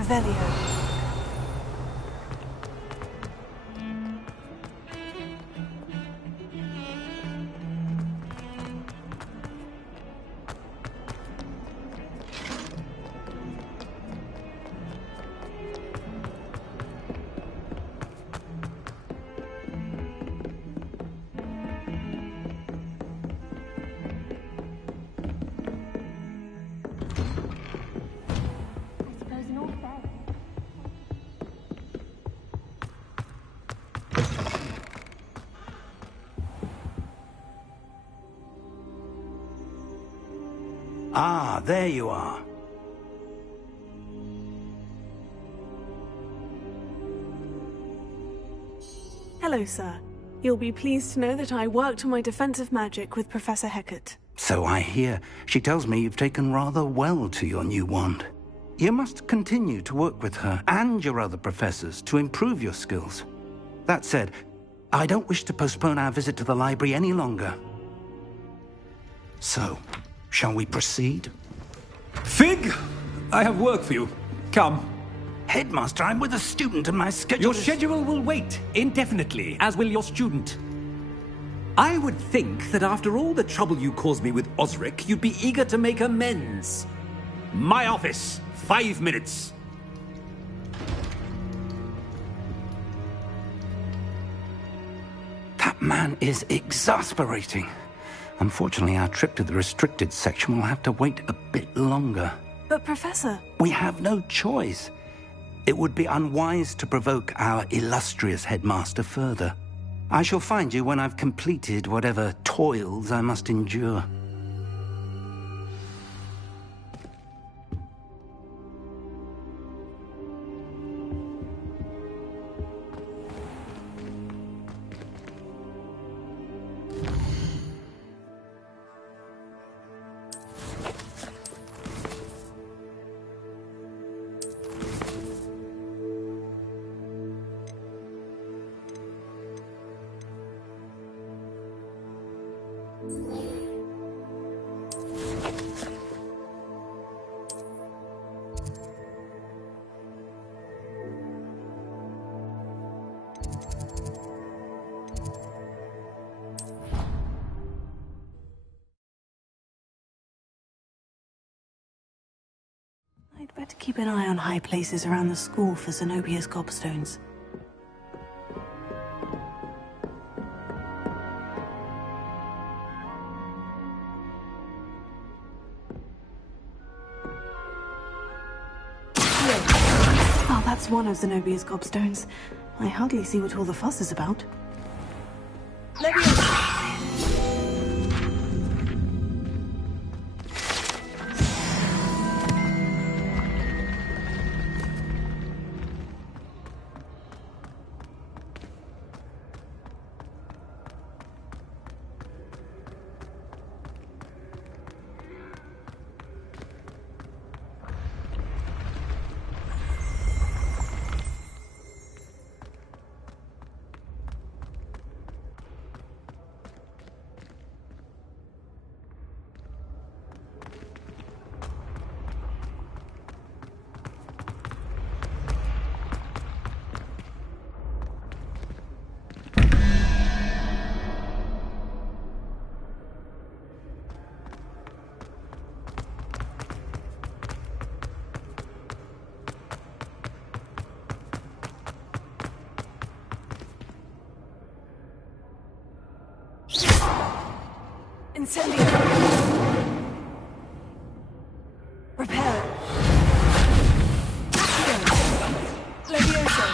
Revelio. Ah, there you are. Hello, sir. You'll be pleased to know that I worked on my defensive magic with Professor Hecat. So I hear. She tells me you've taken rather well to your new wand. You must continue to work with her and your other professors to improve your skills. That said, I don't wish to postpone our visit to the library any longer. So, shall we proceed? Fig! I have work for you. Come. Headmaster, I'm with a student and my schedule Your schedule will wait indefinitely, as will your student. I would think that after all the trouble you caused me with Osric, you'd be eager to make amends. My office. 5 minutes. That man is exasperating. Unfortunately, our trip to the restricted section will have to wait a bit longer. But, Professor... We have no choice. It would be unwise to provoke our illustrious headmaster further. I shall find you when I've completed whatever toils I must endure. I'd better keep an eye on high places around the school for Zenobia's gobstones. Oh, that's one of Zenobia's gobstones. I hardly see what all the fuss is about. Incendio! Repair! Levioso!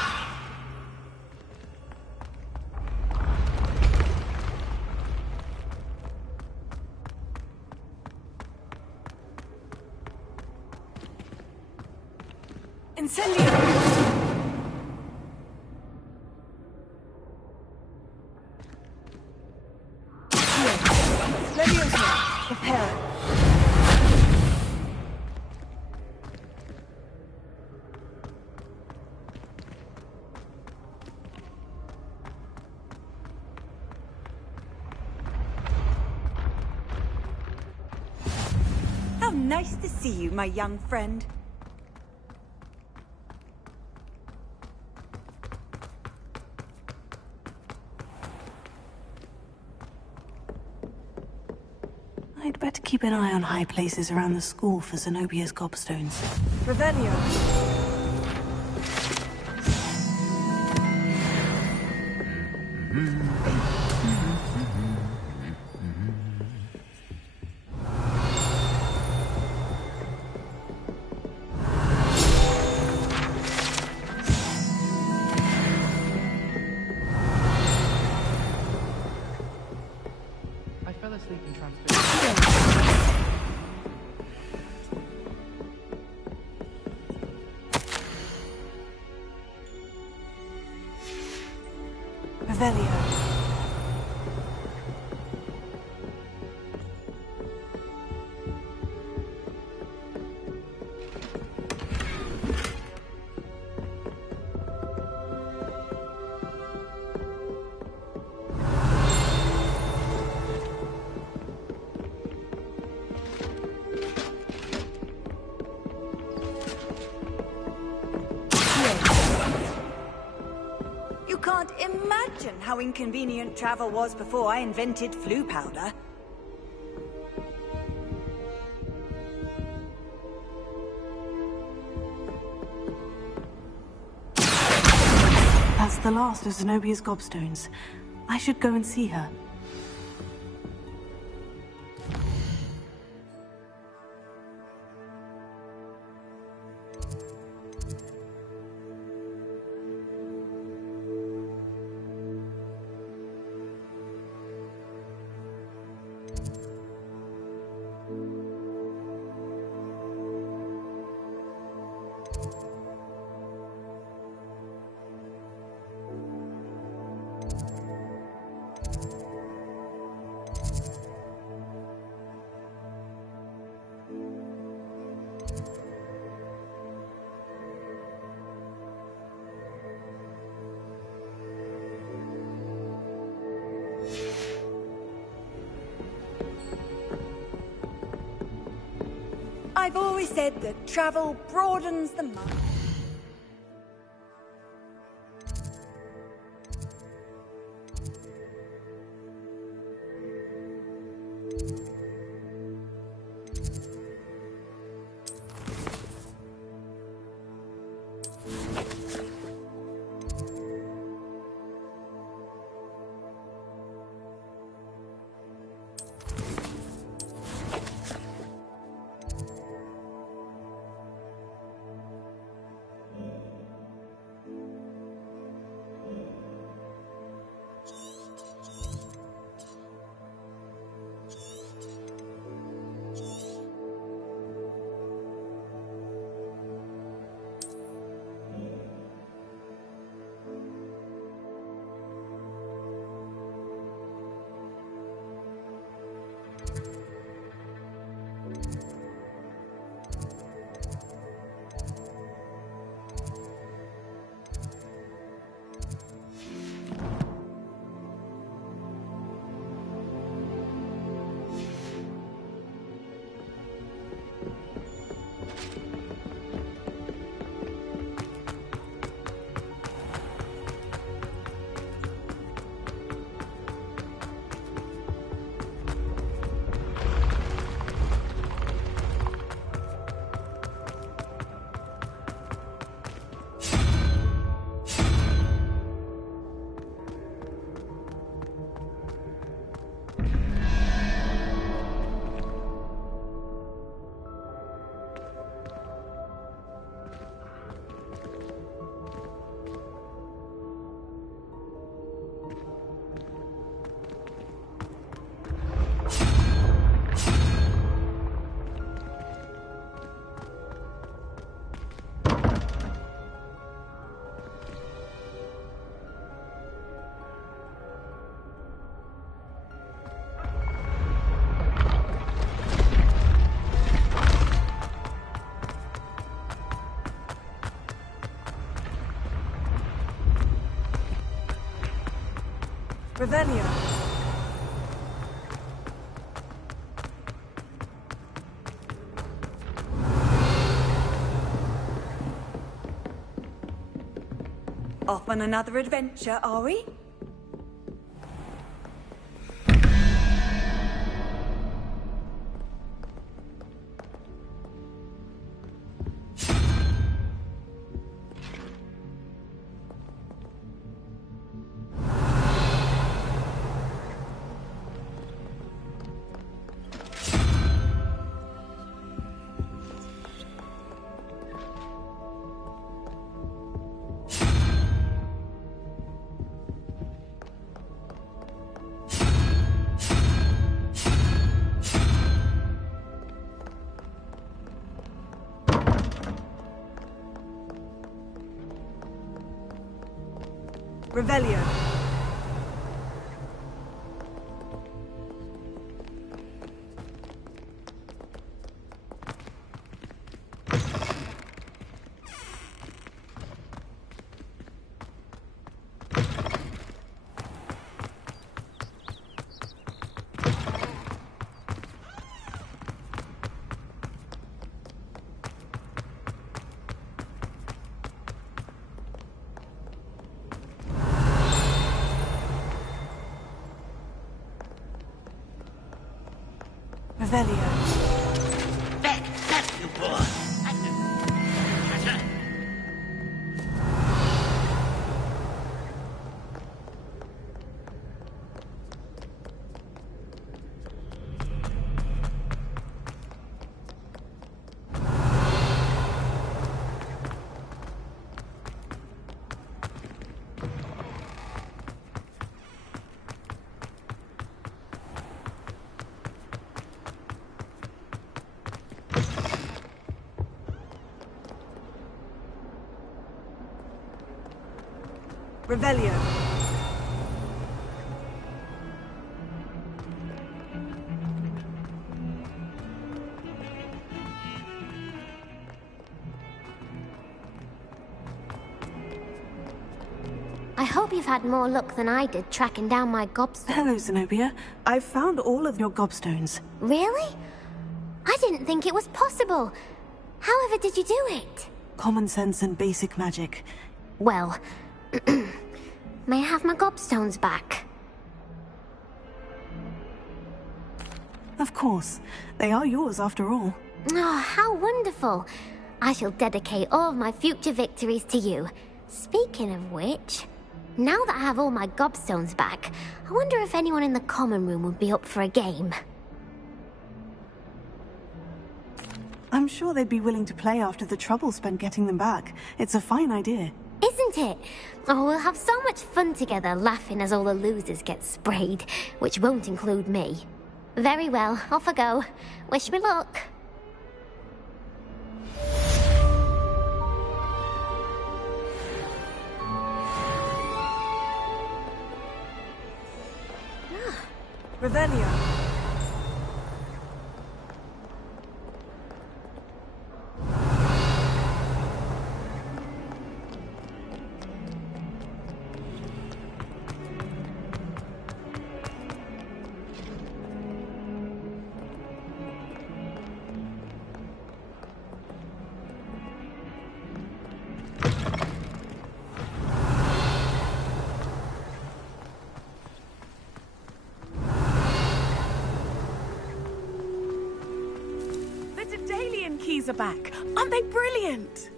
Incendio! Levioso! Repair! How nice to see you, my young friend. I'd better keep an eye on high places around the school for Zenobia's gobstones. Revelio. I fell asleep in transport. Revelio. You can't imagine how inconvenient travel was before I invented flu powder. That's the last of Zenobia's gobstones. I should go and see her. I've always said that travel broadens the mind. Revelio. Off on another adventure, are we? Revelio. Revelio. Revelio. I hope you've had more luck than I did tracking down my gobstone. Hello, Zenobia. I've found all of your gobstones. Really? I didn't think it was possible. However did you do it? Common sense and basic magic. Well, may I have my gobstones back? Of course. They are yours after all. Oh, how wonderful. I shall dedicate all of my future victories to you. Speaking of which, now that I have all my gobstones back, I wonder if anyone in the common room would be up for a game. I'm sure they'd be willing to play after the trouble spent getting them back. It's a fine idea. Isn't it? Oh, we'll have so much fun together laughing as all the losers get sprayed, which won't include me. Very well, off I go. Wish me luck. Revelio. Keys are back. Aren't they brilliant?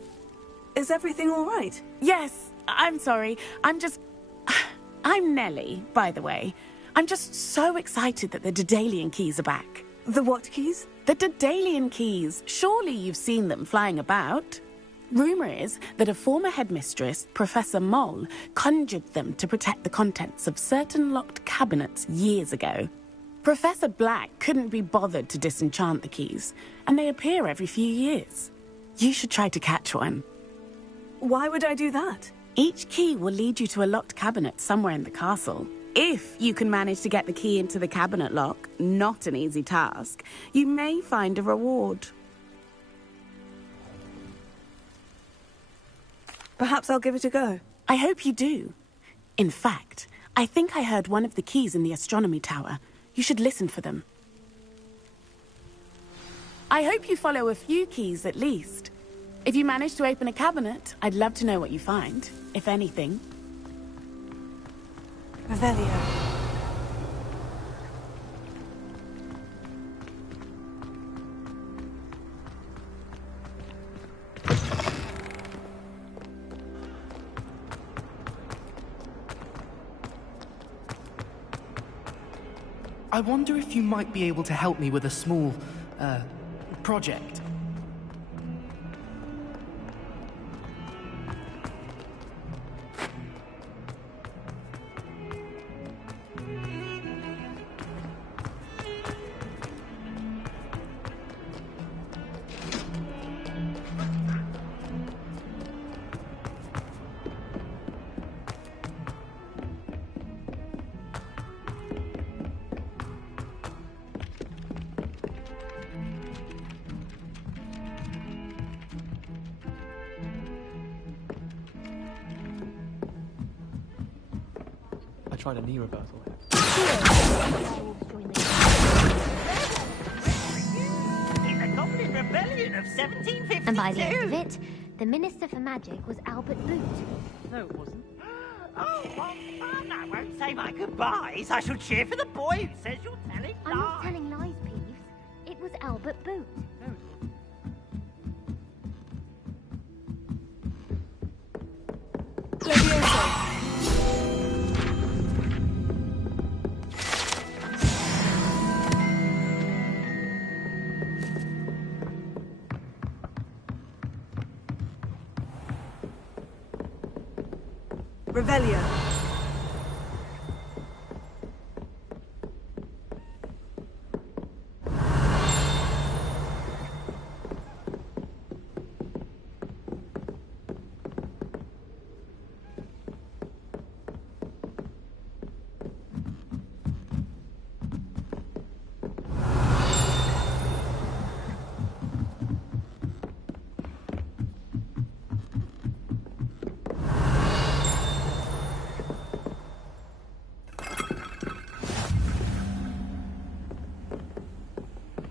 Is everything all right? Yes, I'm sorry. I'm Nellie, by the way. I'm just so excited that the Daedalian keys are back. The what keys? The Daedalian keys. Surely you've seen them flying about. Rumour is that a former headmistress, Professor Moll, conjured them to protect the contents of certain locked cabinets years ago. Professor Black couldn't be bothered to disenchant the keys, and they appear every few years. You should try to catch one. Why would I do that? Each key will lead you to a locked cabinet somewhere in the castle. If you can manage to get the key into the cabinet lock, not an easy task, you may find a reward. Perhaps I'll give it a go. I hope you do. In fact, I think I heard one of the keys in the astronomy tower. You should listen for them. I hope you follow a few keys at least. If you manage to open a cabinet, I'd love to know what you find, if anything. Revelio. I wonder if you might be able to help me with a small, project. tried a knee reversal here. In the Goblin Rebellion of 1752. And by the end of it, the Minister for Magic was Albert Boot. No, it wasn't. Oh, well, fun. I won't say my goodbyes. I shall cheer for the boy who says you're telling lies. I'm not telling lies, Peeves. It was Albert Boot. No, it wasn't. Levioso! Revelio.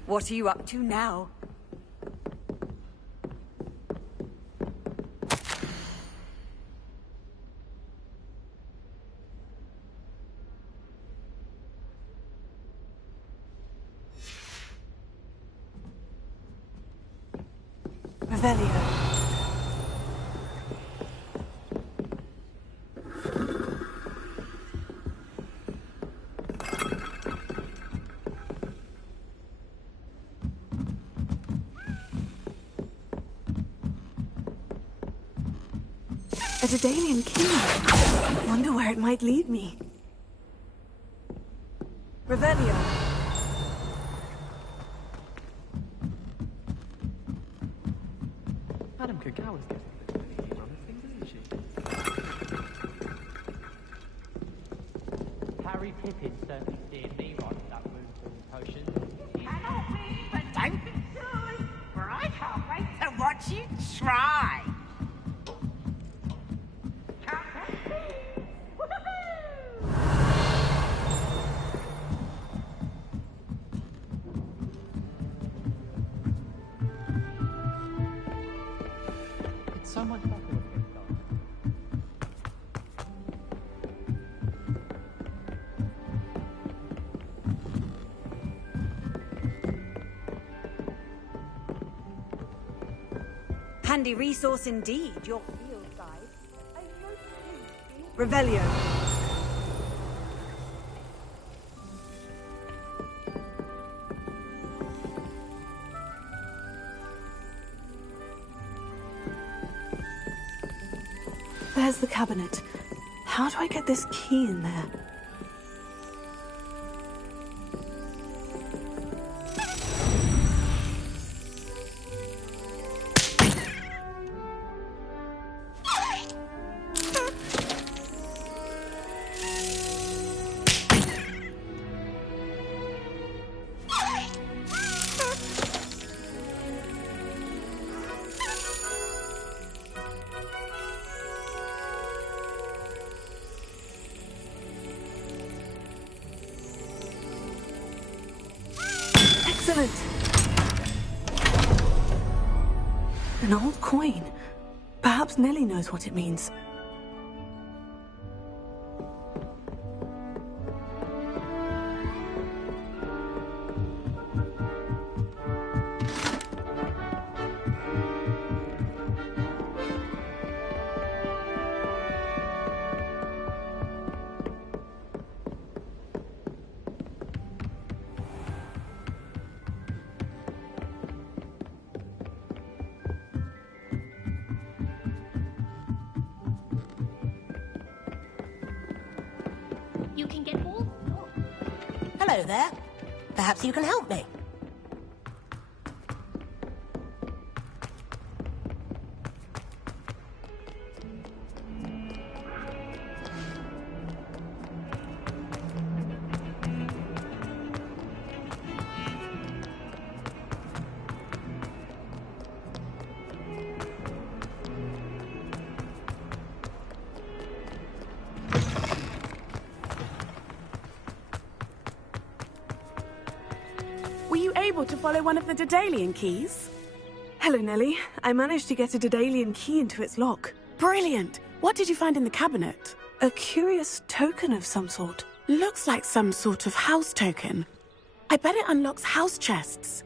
What are you up to now? Revelio. A Daedalian key. Wonder where it might lead me. Revelio. Madame Kagawa's getting a bit finicky on the things, isn't she? Harry Pippin certainly steered me right with that moon potion. Cannot be, but don't be silly, for I can't wait to watch you try. It's so much better when it gets dark. Handy resource indeed, your field guide. Revelio. There's the cabinet. How do I get this key in there? Excellent! An old coin. Perhaps Nellie knows what it means. You can get all... Hello there. Perhaps you can help me. able to follow one of the Daedalian keys? Hello, Nellie. I managed to get a Daedalian key into its lock. Brilliant! What did you find in the cabinet? A curious token of some sort. Looks like some sort of house token. I bet it unlocks house chests.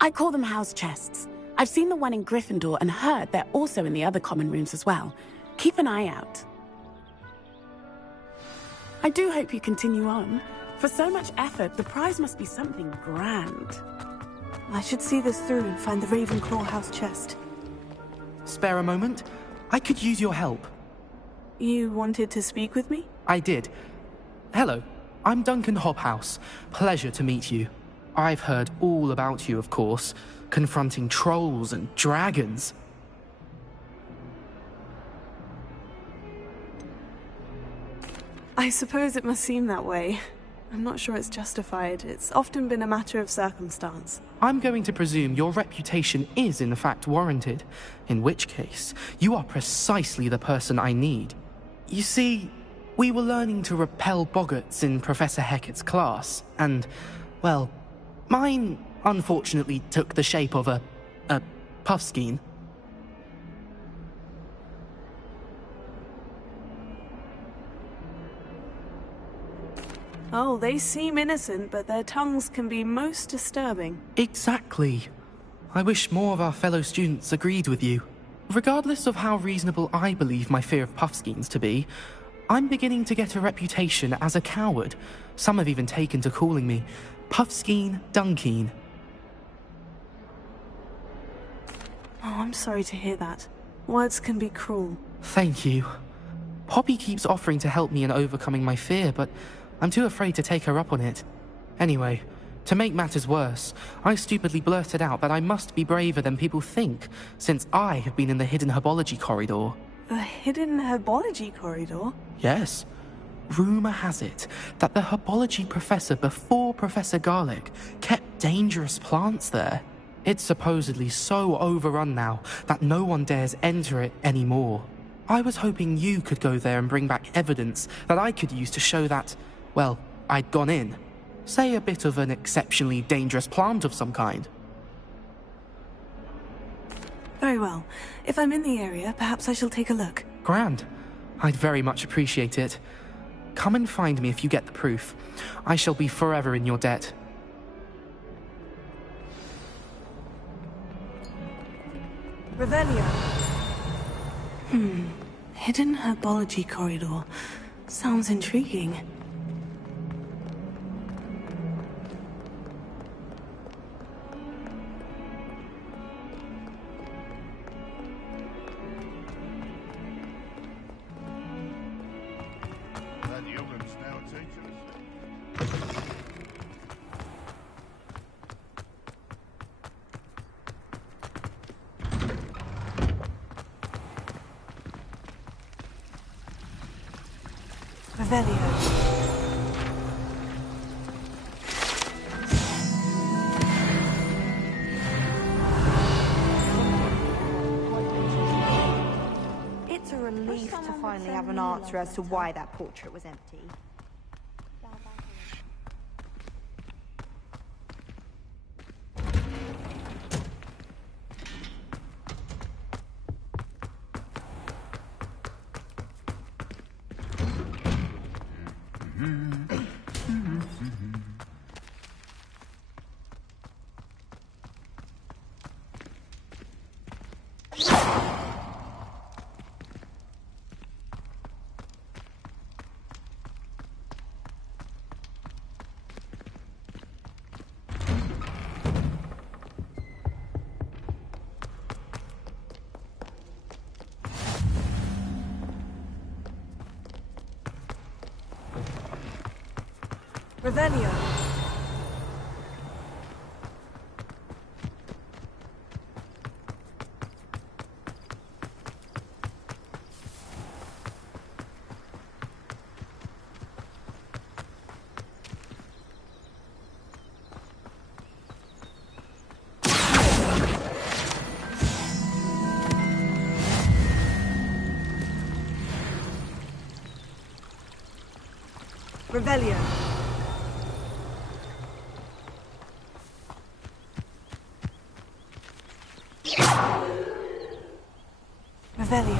I call them house chests. I've seen the one in Gryffindor and heard they're also in the other common rooms as well. Keep an eye out. I do hope you continue on. For so much effort, the prize must be something grand. I should see this through and find the Ravenclaw house chest. Spare a moment? I could use your help. You wanted to speak with me? I did. Hello, I'm Duncan Hobhouse. Pleasure to meet you. I've heard all about you, of course, confronting trolls and dragons. I suppose it must seem that way. I'm not sure it's justified. It's often been a matter of circumstance. I'm going to presume your reputation is in fact warranted, in which case, you are precisely the person I need. You see, we were learning to repel boggarts in Professor Hecat's class, and, well, mine unfortunately took the shape of a puffskein. Oh, they seem innocent, but their tongues can be most disturbing. Exactly. I wish more of our fellow students agreed with you. Regardless of how reasonable I believe my fear of puffskeins to be, I'm beginning to get a reputation as a coward. Some have even taken to calling me Puffskein Dunkeen. Oh, I'm sorry to hear that. Words can be cruel. Thank you. Poppy keeps offering to help me in overcoming my fear, but I'm too afraid to take her up on it. Anyway, to make matters worse, I stupidly blurted out that I must be braver than people think, since I have been in the hidden herbology corridor. The hidden herbology corridor? Yes. Rumor has it that the herbology professor before Professor Garlick kept dangerous plants there. It's supposedly so overrun now that no one dares enter it anymore. I was hoping you could go there and bring back evidence that I could use to show that, well, I'd gone in. Say a bit of an exceptionally dangerous plant of some kind. Very well. If I'm in the area, perhaps I shall take a look. Grand. I'd very much appreciate it. Come and find me if you get the proof. I shall be forever in your debt. Revelio. Hidden herbology corridor. Sounds intriguing. It's a relief to finally have an answer as to why that portrait was empty. Revelio. Revelio. Revelio.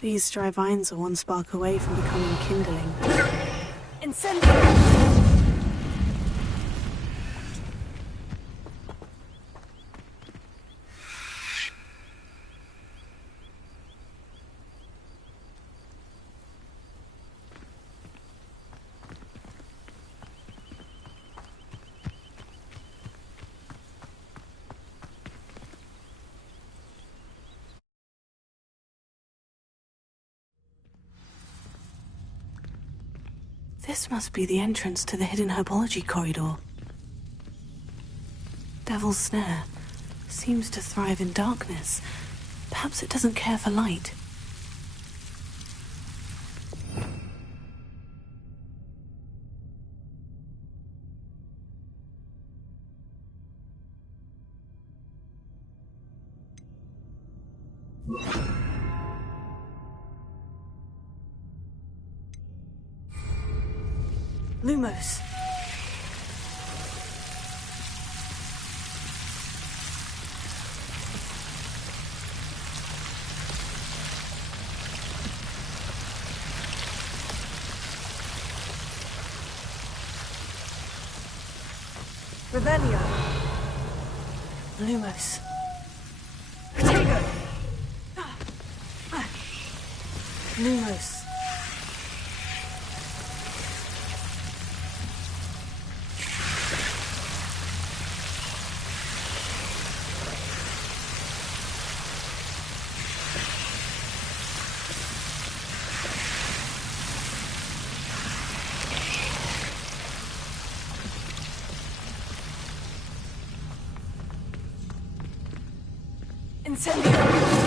These dry vines are one spark away from becoming kindling. Incendio! This must be the entrance to the hidden herbology corridor. Devil's Snare seems to thrive in darkness. Perhaps it doesn't care for light. Lumos. Revelio. Lumos. Protego. Lumos. Incendio!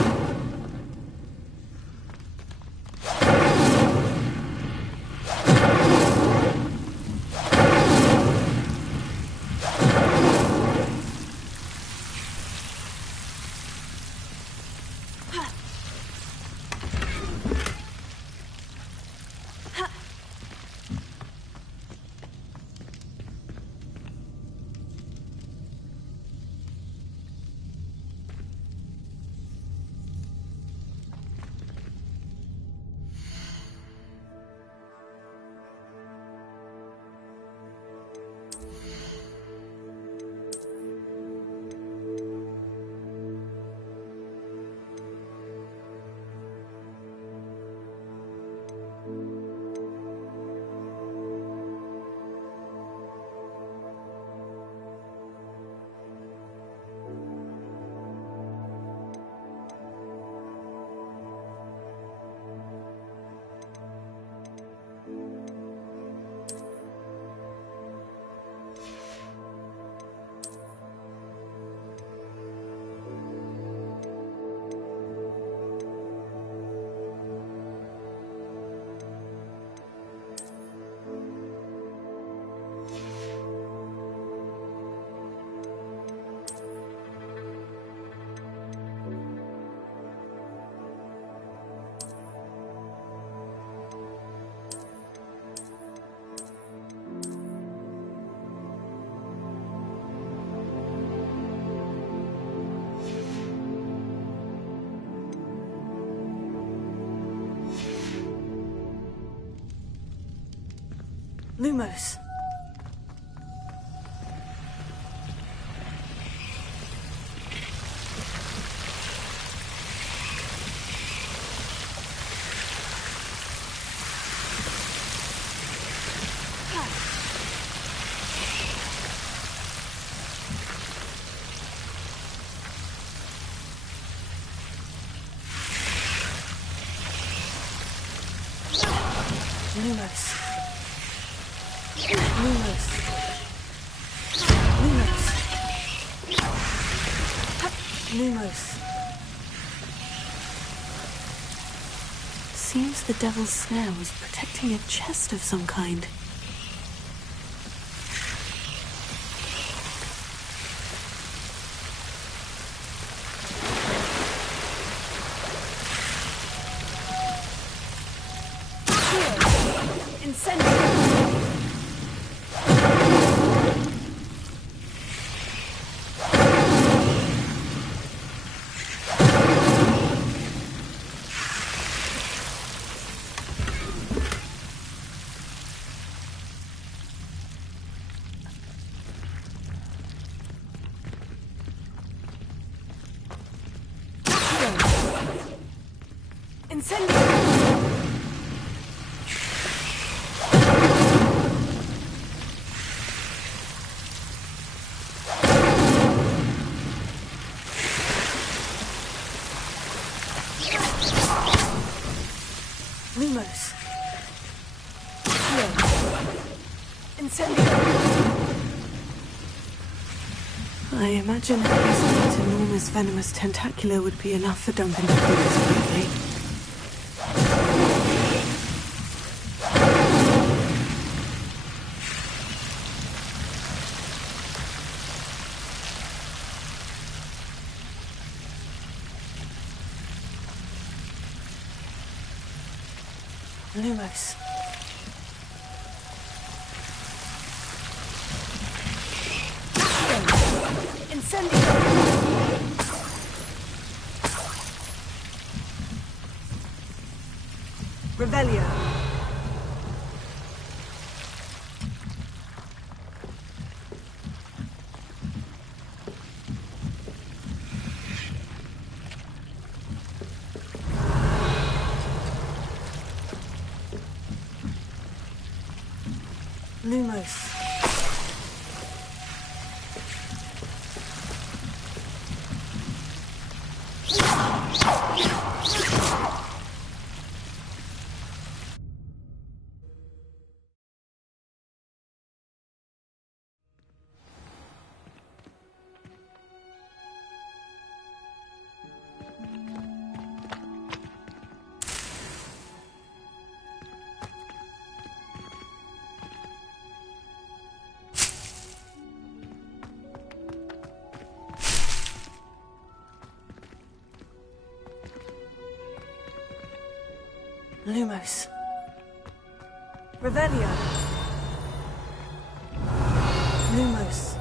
Lumos. Lumos. Lumos. Lumos. Lumos. Seems the Devil's Snare was protecting a chest of some kind. Incendio! Lumos. Incendio. I imagine at least that enormous venomous tentacula would be enough for Duncan to do this briefly. Lumos. Incendio. Revelio. Lumos. Lumos. Revelio. Lumos.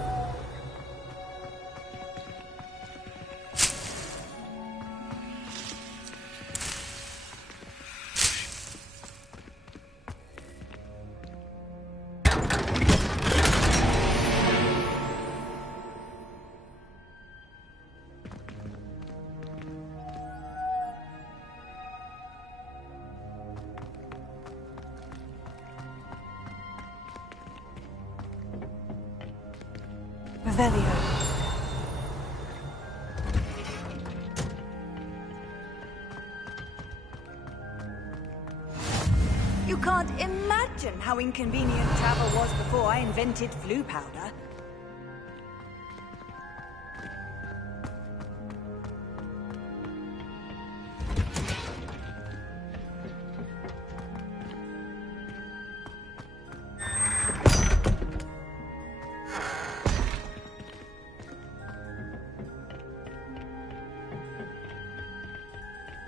Revelio. You can't imagine how inconvenient travel was before I invented flu powder.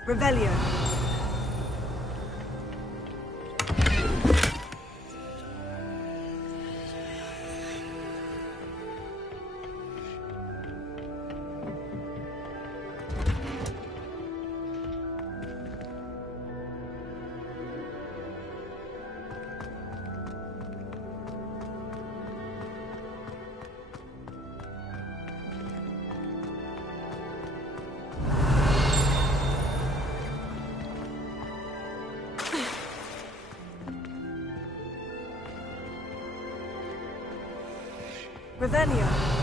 Revelio. Revelio.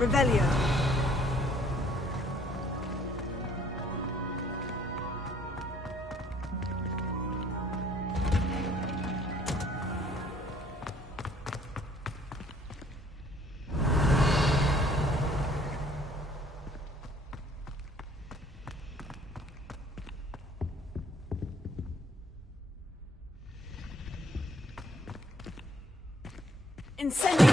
Revelio. Incendio!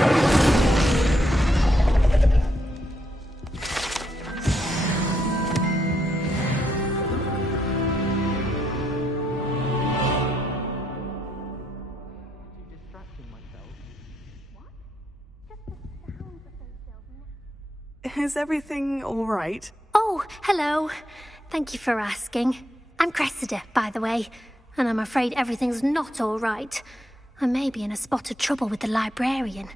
Is everything all right? Oh, hello. Thank you for asking. I'm Cressida, by the way, and I'm afraid everything's not all right. I may be in a spot of trouble with the librarian.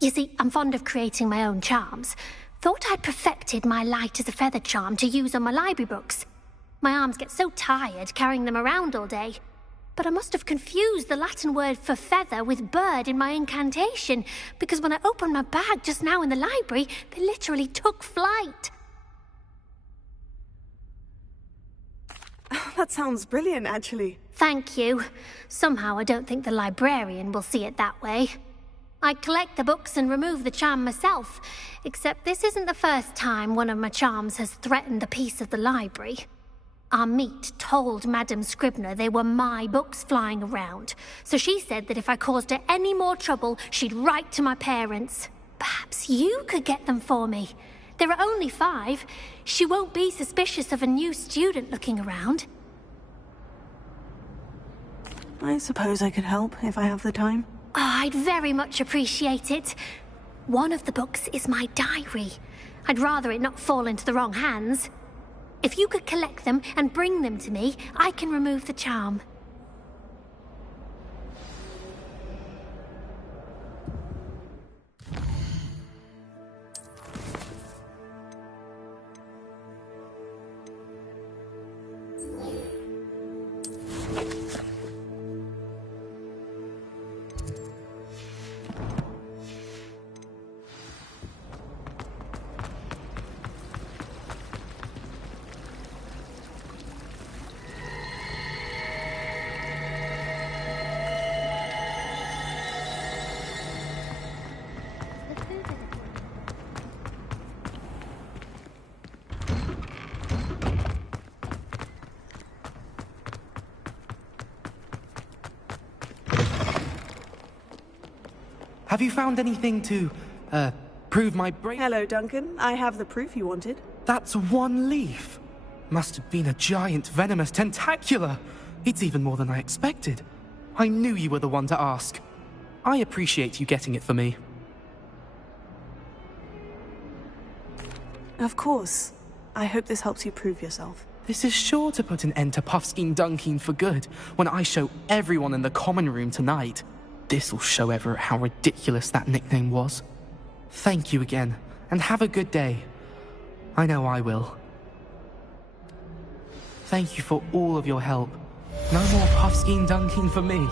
You see, I'm fond of creating my own charms. Thought I'd perfected my light as a feather charm to use on my library books. My arms get so tired carrying them around all day. But I must have confused the Latin word for feather with bird in my incantation, because when I opened my bag just now in the library, they literally took flight. That sounds brilliant, actually. Thank you. Somehow I don't think the librarian will see it that way. I collect the books and remove the charm myself, except this isn't the first time one of my charms has threatened the peace of the library. Our meet told Madame Scribner they were my books flying around, so she said that if I caused her any more trouble, she'd write to my parents. Perhaps you could get them for me. There are only 5. She won't be suspicious of a new student looking around. I suppose I could help if I have the time. Oh, I'd very much appreciate it. One of the books is my diary. I'd rather it not fall into the wrong hands. If you could collect them and bring them to me, I can remove the charm. Have you found anything to, prove my brain? Hello, Duncan. I have the proof you wanted. That's 1 leaf. Must have been a giant venomous tentacula. It's even more than I expected. I knew you were the one to ask. I appreciate you getting it for me. Of course. I hope this helps you prove yourself. This is sure to put an end to Puffskein Dunkeen for good when I show everyone in the common room tonight. This'll show Everett how ridiculous that nickname was. Thank you again, and have a good day. I know I will. Thank you for all of your help. No more Puffskein Dunkeen for me.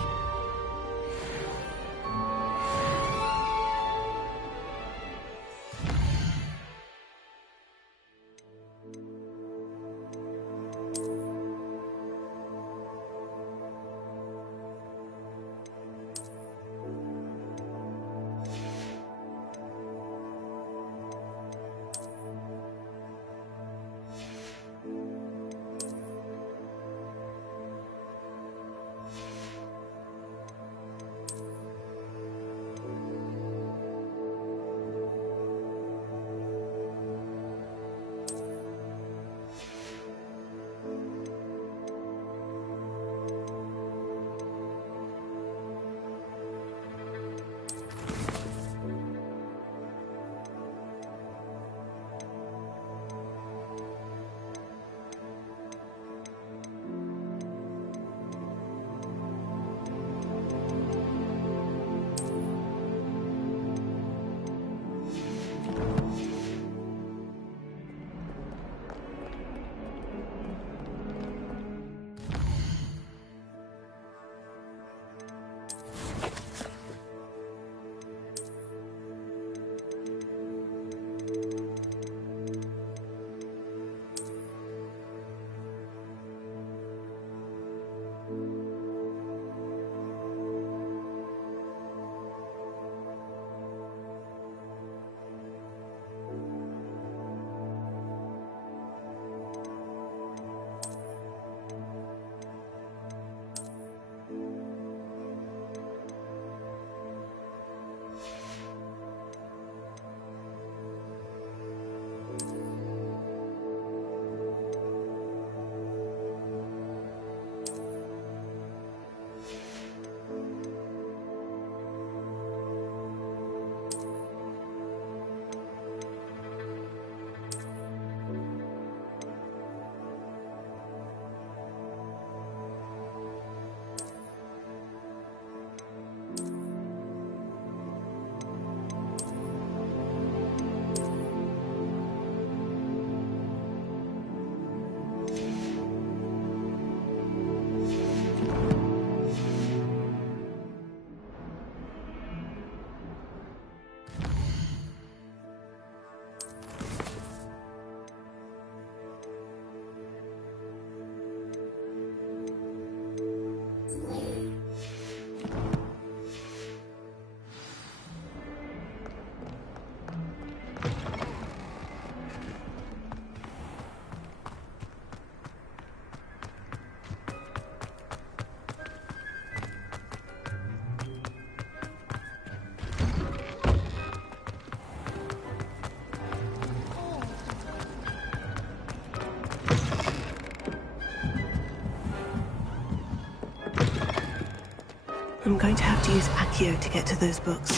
I'm going to have to use Accio to get to those books.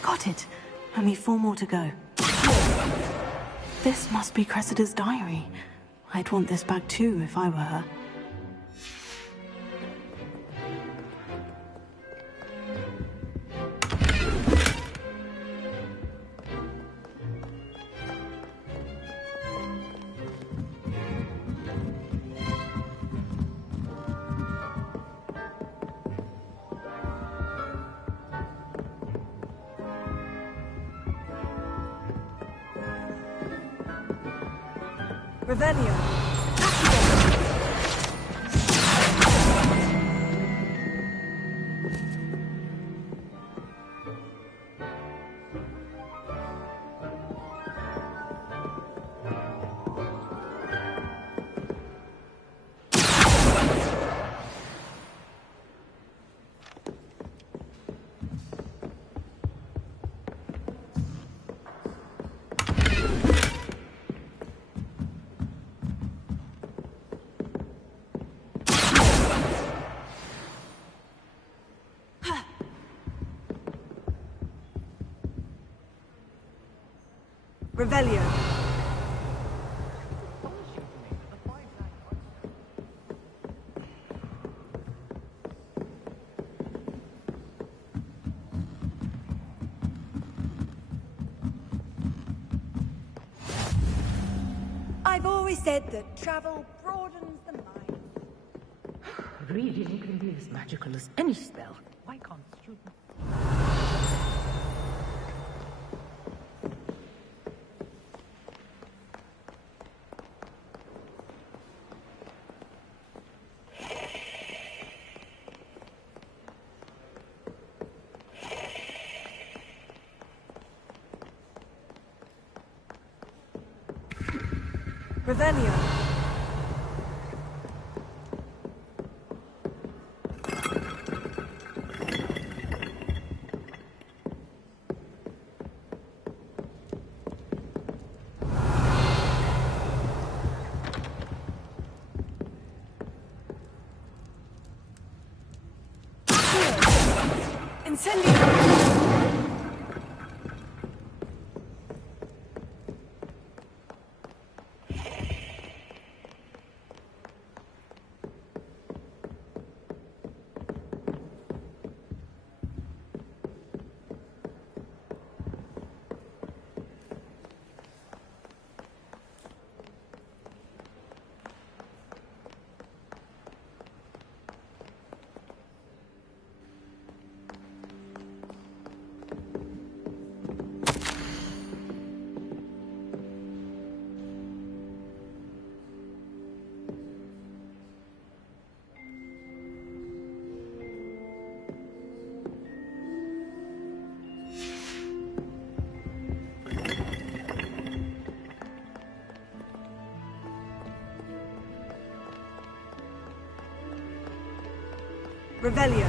Got it. Only 4 more to go. This must be Cressida's diary. I'd want this back too if I were her. Revelio. Revelio. I've always said that travel broadens the mind. Reading can be as magical as any spell. Why can't students... Revelio. Incendio. Revelio.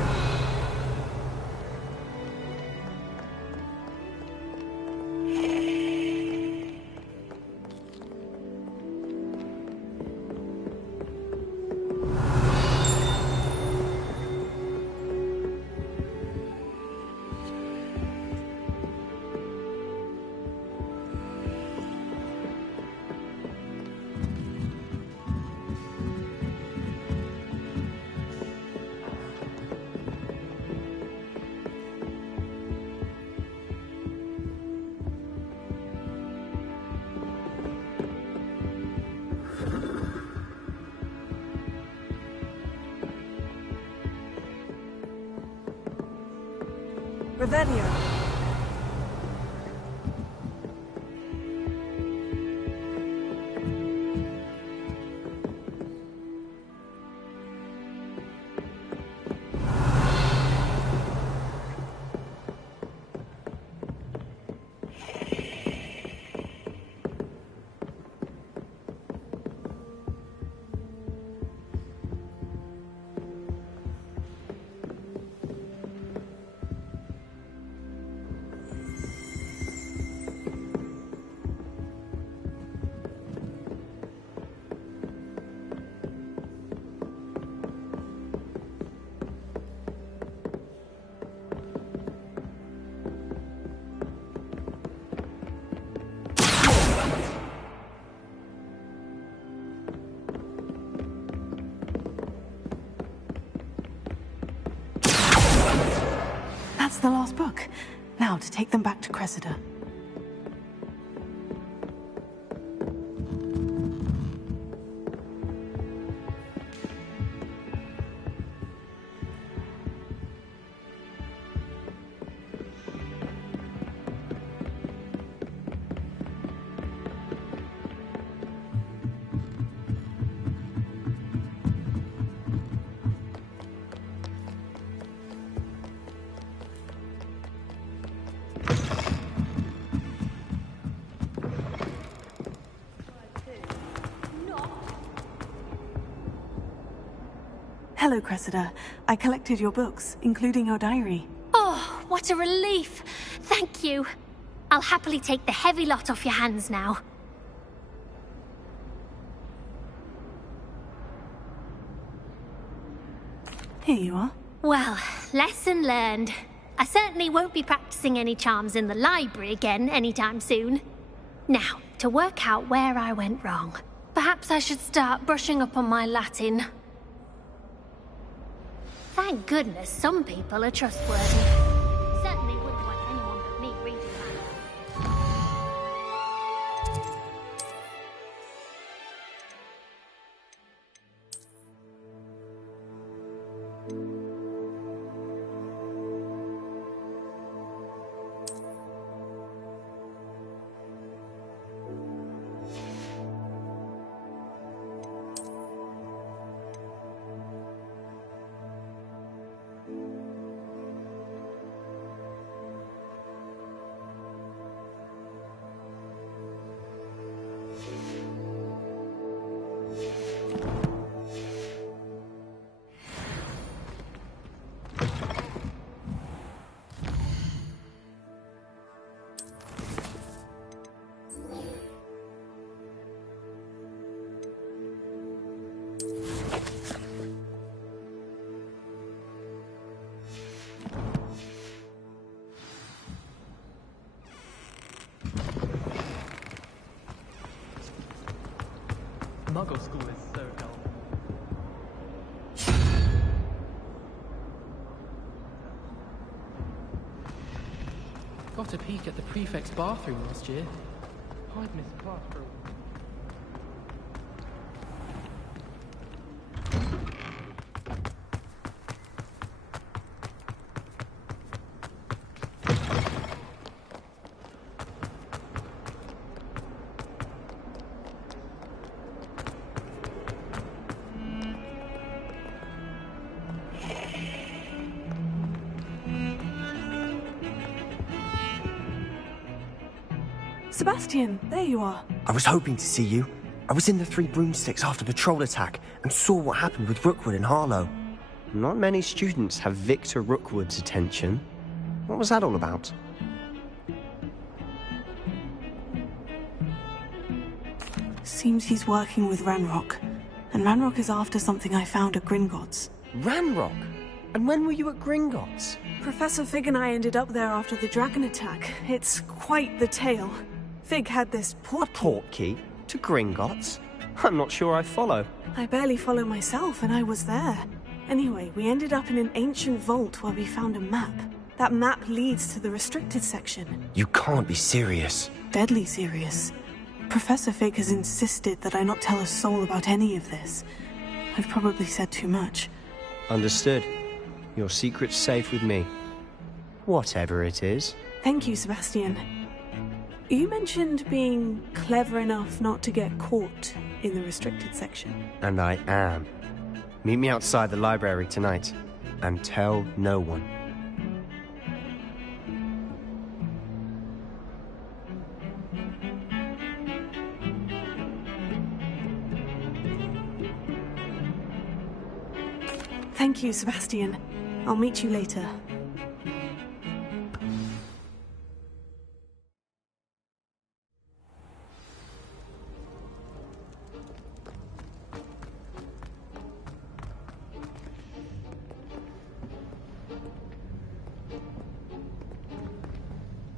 Revelio. That's the last book. Now to take them back to Cressida. Hello, Cressida. I collected your books, including your diary. Oh, what a relief. Thank you. I'll happily take the heavy lot off your hands now. Here you are. Well, lesson learned. I certainly won't be practicing any charms in the library again anytime soon. Now, to work out where I went wrong. Perhaps I should start brushing up on my Latin. Thank goodness some people are trustworthy. Certainly wouldn't want anyone but me reading that. Muggle school is so dull. Got a peek at the prefect's bathroom last year. I'd missed class for a while. Sebastian, there you are. I was hoping to see you. I was in the Three Broomsticks after the troll attack and saw what happened with Rookwood and Harlow. Not many students have Victor Rookwood's attention. What was that all about? Seems he's working with Ranrock. And Ranrock is after something I found at Gringotts. Ranrock? And when were you at Gringotts? Professor Fig and I ended up there after the dragon attack. It's quite the tale. Fig had this portkey to Gringotts? I'm not sure I follow. I barely follow myself, and I was there. Anyway, we ended up in an ancient vault where we found a map. That map leads to the restricted section. You can't be serious. Deadly serious. Professor Fig has insisted that I not tell a soul about any of this. I've probably said too much. Understood. Your secret's safe with me. Whatever it is. Thank you, Sebastian. You mentioned being clever enough not to get caught in the restricted section. And I am. Meet me outside the library tonight, and tell no one. Thank you, Sebastian. I'll meet you later.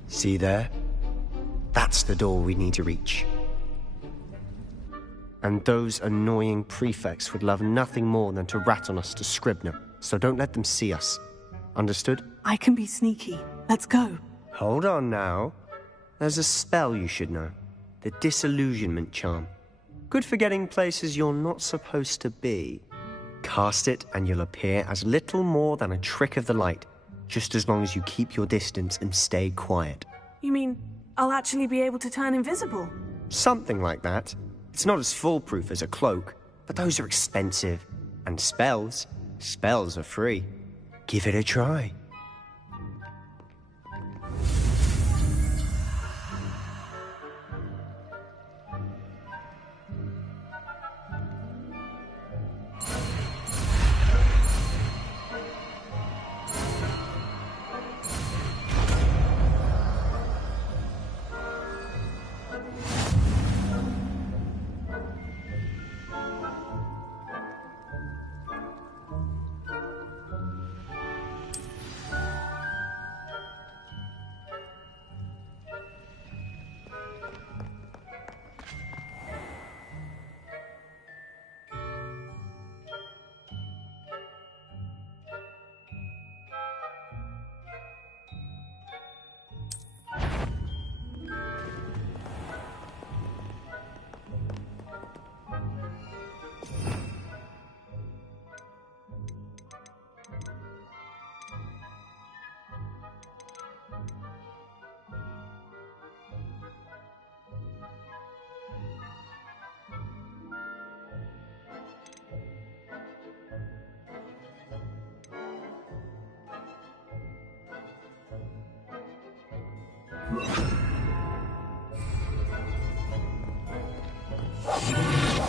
See there? That's the door we need to reach. And those annoying prefects would love nothing more than to rat on us to Scribner, so don't let them see us. Understood? I can be sneaky. Let's go. Hold on now. There's a spell you should know. The Disillusionment Charm. Good for getting places you're not supposed to be. Cast it and you'll appear as little more than a trick of the light, just as long as you keep your distance and stay quiet. You mean I'll actually be able to turn invisible? Something like that. It's not as foolproof as a cloak, but those are expensive. And spells are free. Give it a try.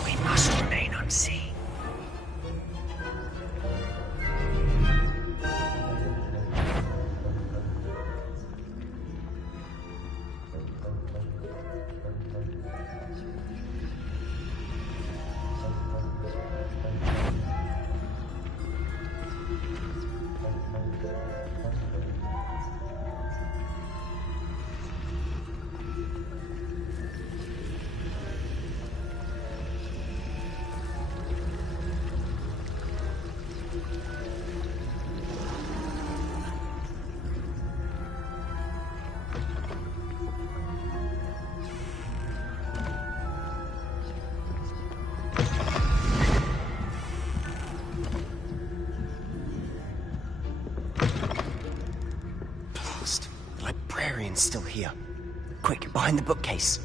We must remain unseen. Still here. Quick, behind the bookcase.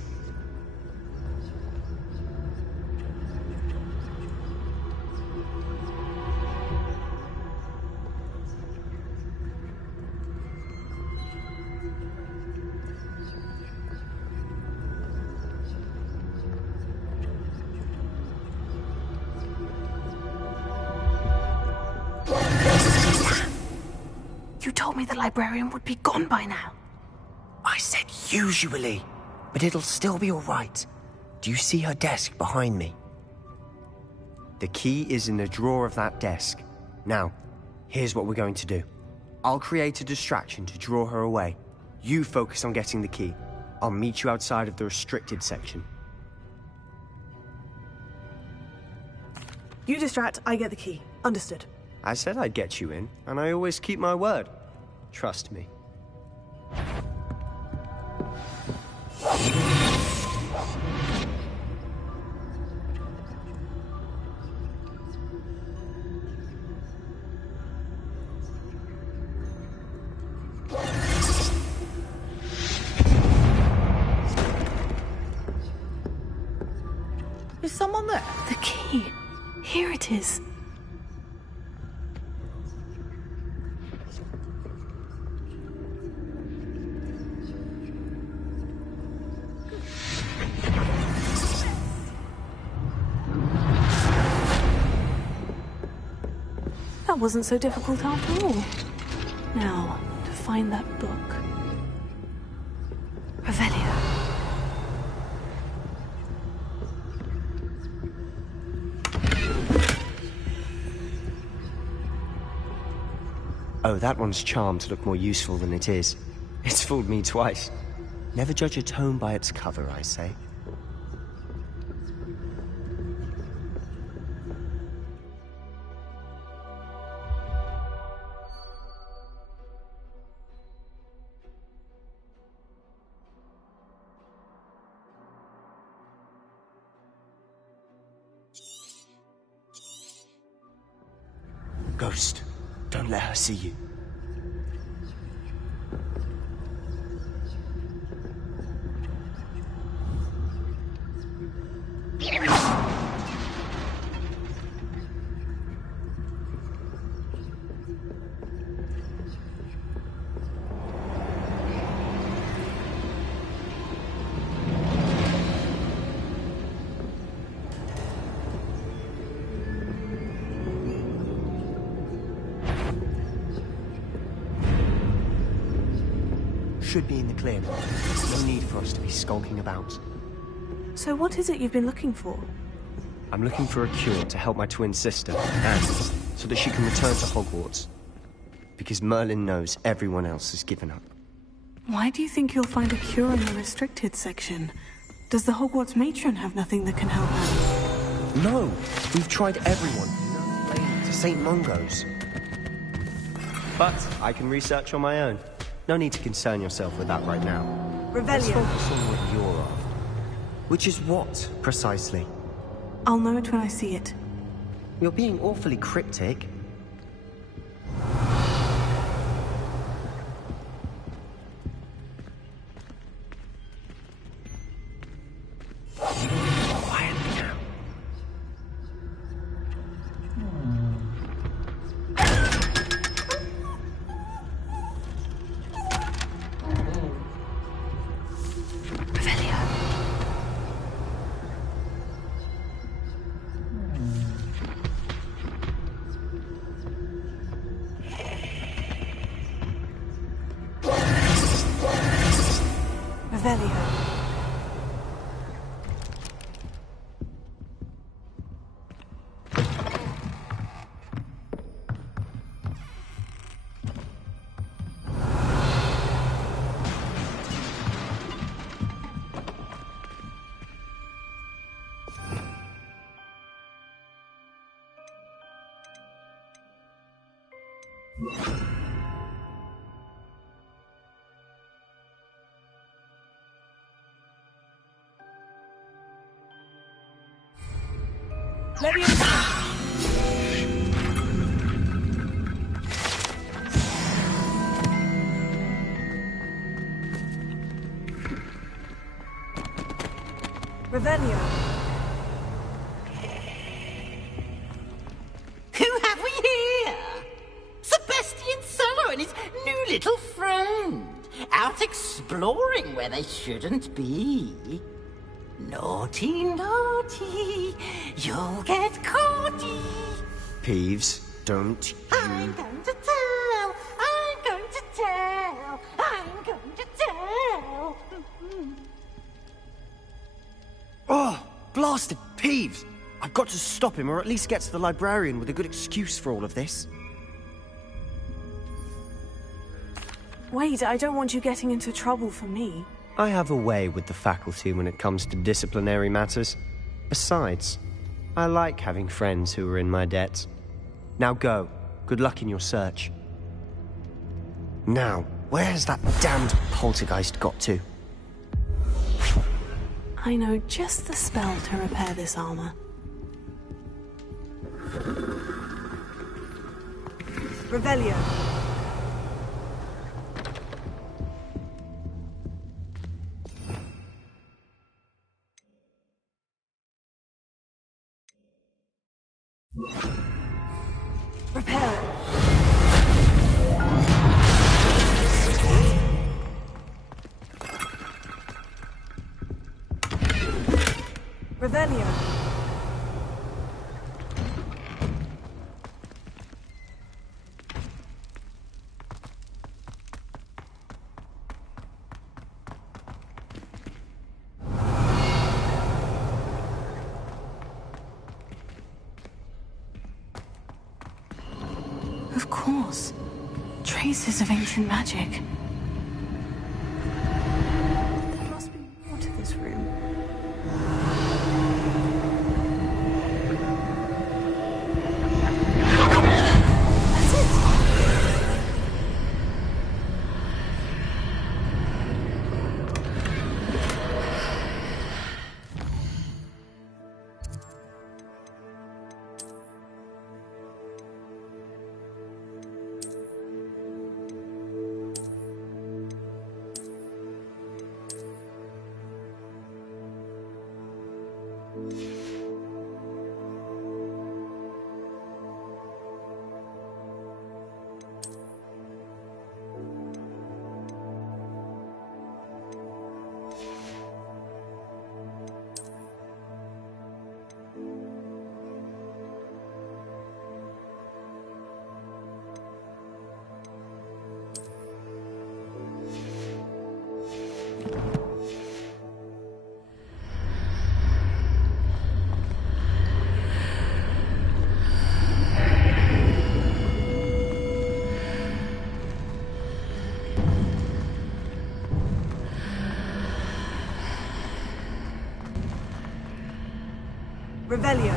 You told me the librarian would be gone by now. I said usually, but it'll still be all right. Do you see her desk behind me? The key is in the drawer of that desk. Now, here's what we're going to do. I'll create a distraction to draw her away. You focus on getting the key. I'll meet you outside of the restricted section. You distract, I get the key. Understood. I said I'd get you in, and I always keep my word. Trust me. Is someone there? The key. Here it is. That wasn't so difficult after all. Now, to find that book. Revelio. Oh, that one's charmed to look more useful than it is. It's fooled me twice. Never judge a tome by its cover, I say. Ghost, don't let her see you. Should be in the clear. There's no need for us to be skulking about. So what is it you've been looking for? I'm looking for a cure to help my twin sister, Anne, so that she can return to Hogwarts. Because Merlin knows everyone else has given up. Why do you think you'll find a cure in the restricted section? Does the Hogwarts matron have nothing that can help her? No! We've tried everyone. No lane to St. Mungo's. But I can research on my own. No need to concern yourself with that right now. Let's focus on what you're after. Which is what, precisely? I'll know it when I see it. You're being awfully cryptic. Quietly now. Revelio. Revelio. Who have we here? Sebastian Sallow and his new little friend. Out exploring where they shouldn't be. Naughty, naughty. You'll get caughty. Peeves, don't you... I'm going to tell. I'm going to tell. I'm going to tell. Oh, blasted Peeves! I've got to stop him, or at least get to the librarian with a good excuse for all of this. Wait, I don't want you getting into trouble for me. I have a way with the faculty when it comes to disciplinary matters. Besides, I like having friends who are in my debt. Now go. Good luck in your search. Now, where's that damned poltergeist got to? I know just the spell to repair this armor. Revelio. Repair it. Revelio. Of course. Traces of ancient magic. There must be more to this room. That's it! Revelio.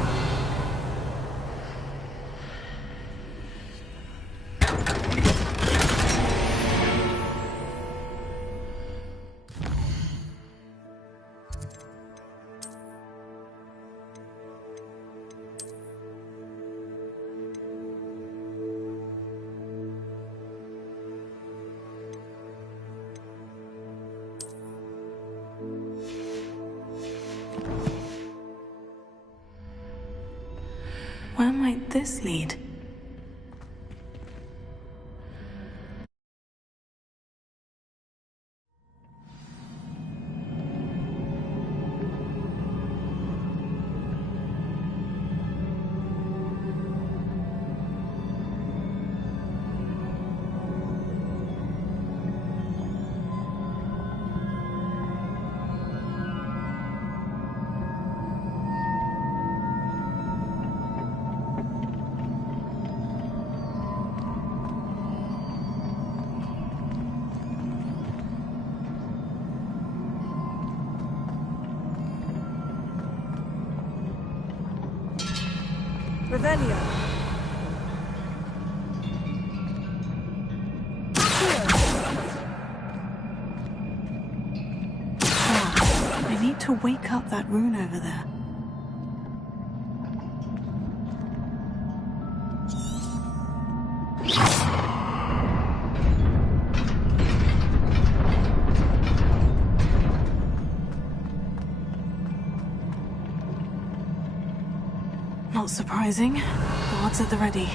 Where might this lead? Revelio. I need to wake up that rune over there. Not surprising. Guards at the ready.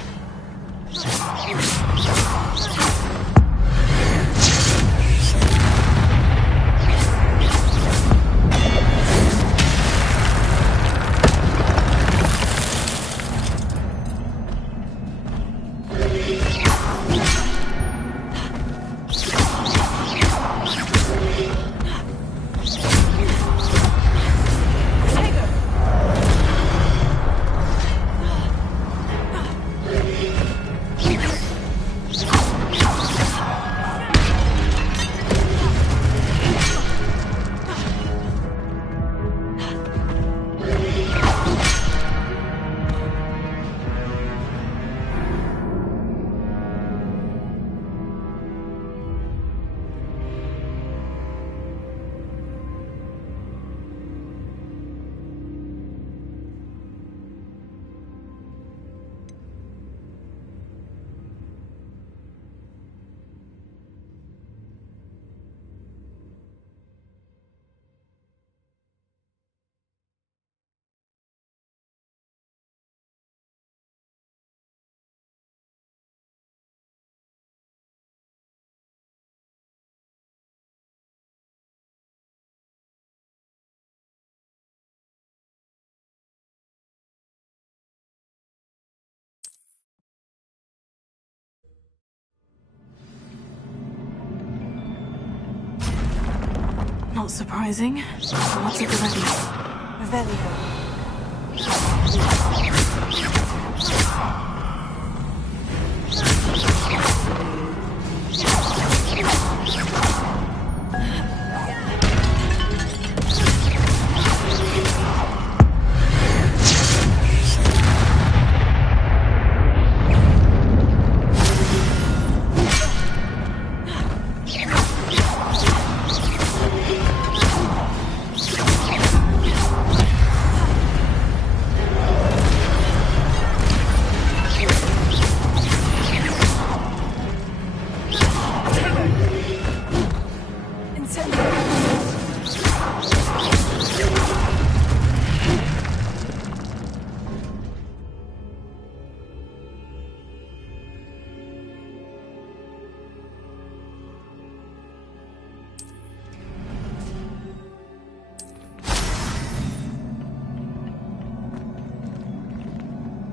Not surprising. Guards at the ready. Revelio.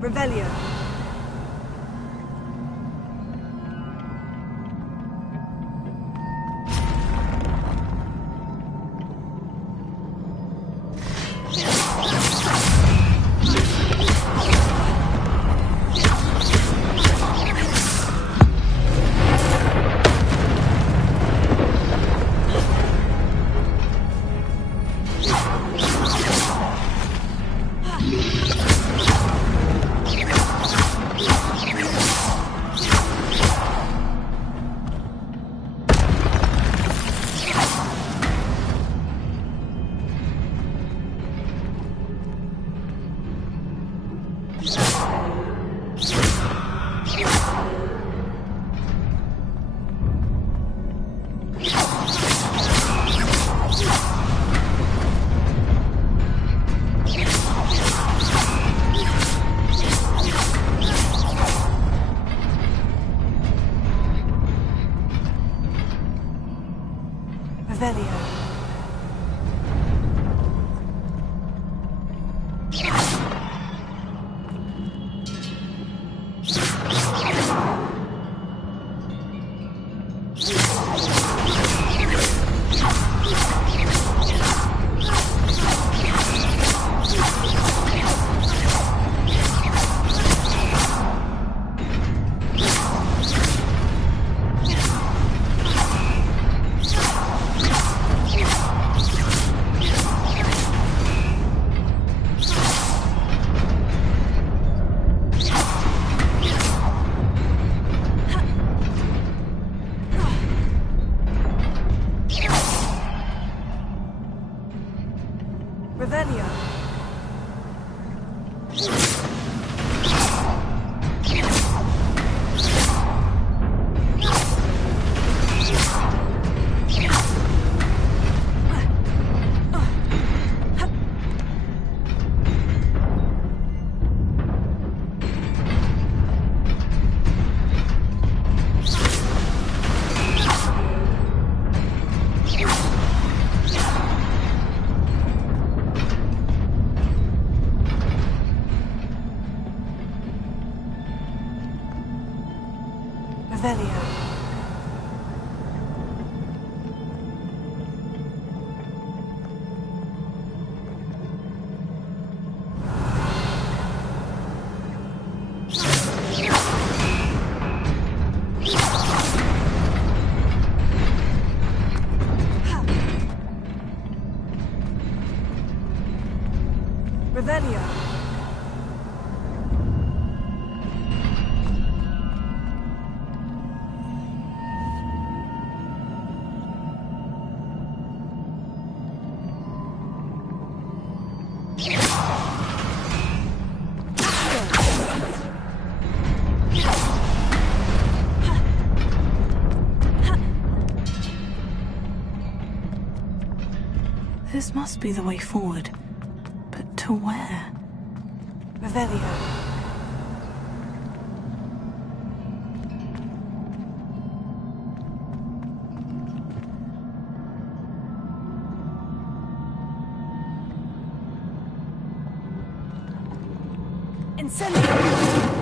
Revelio. Revelio. Revelio. This must be the way forward. But to where? Revelio. Incendio!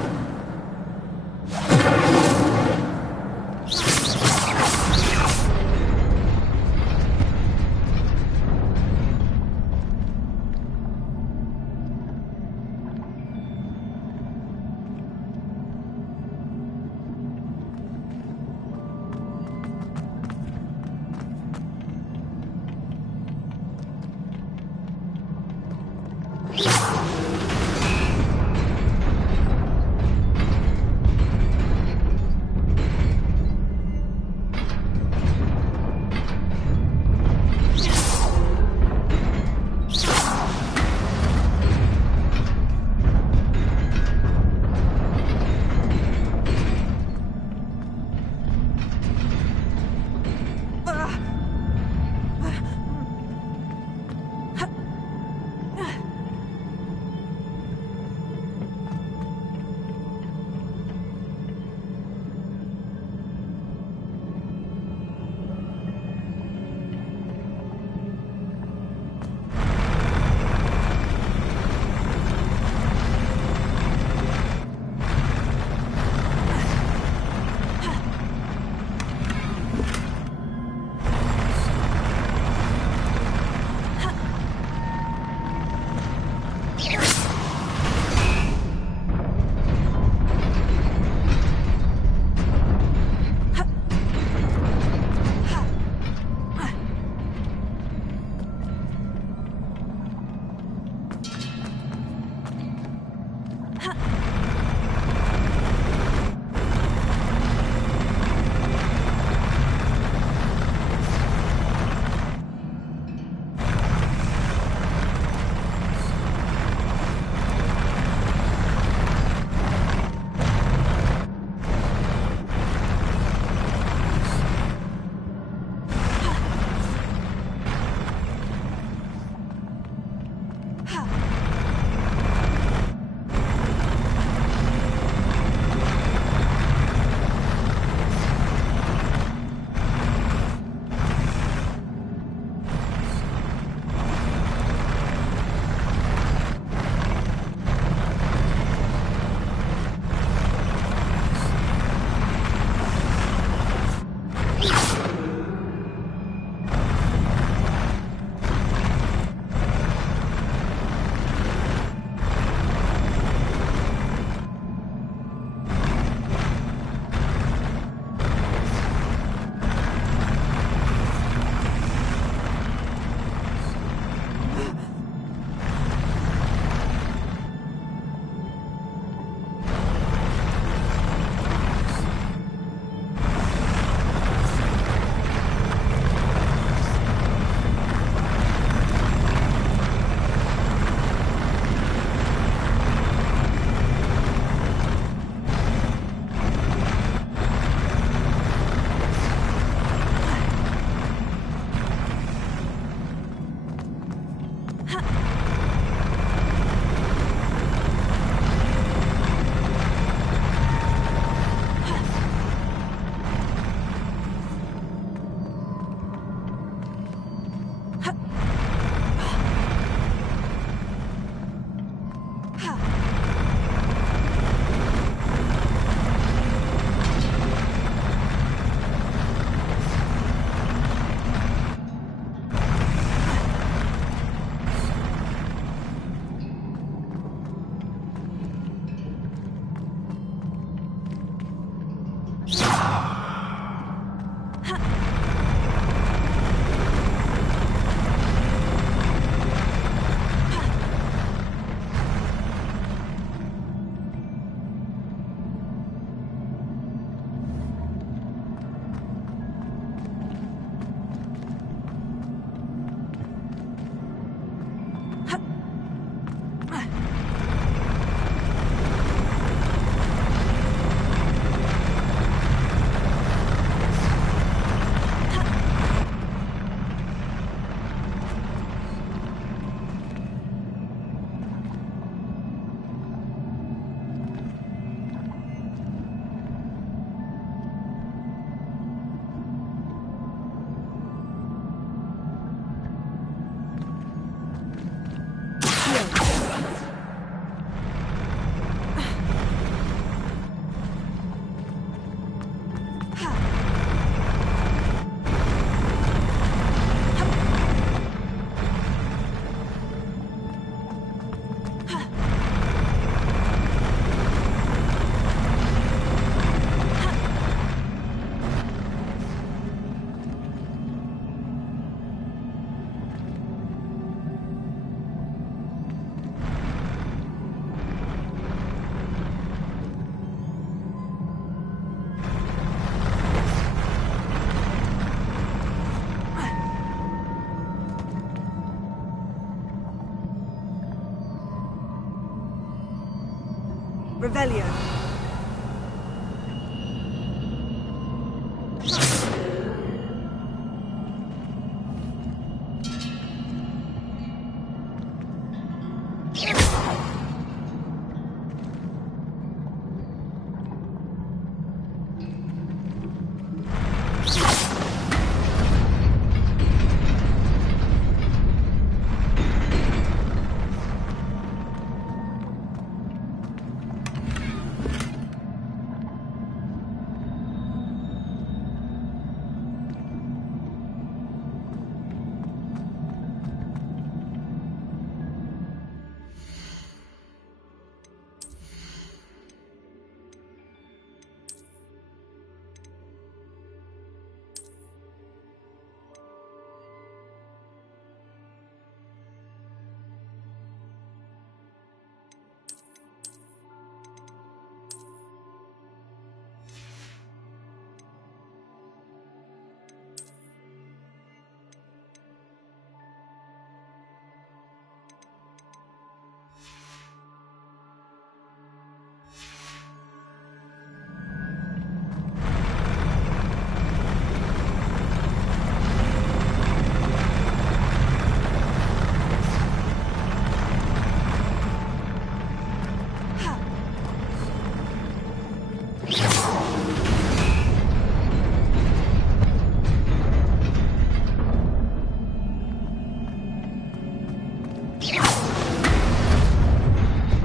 Revelio.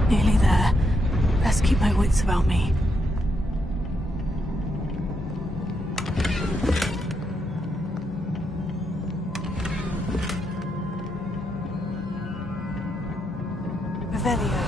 Nearly there. Best keep my wits about me. Revelio.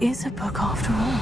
Is a book after all.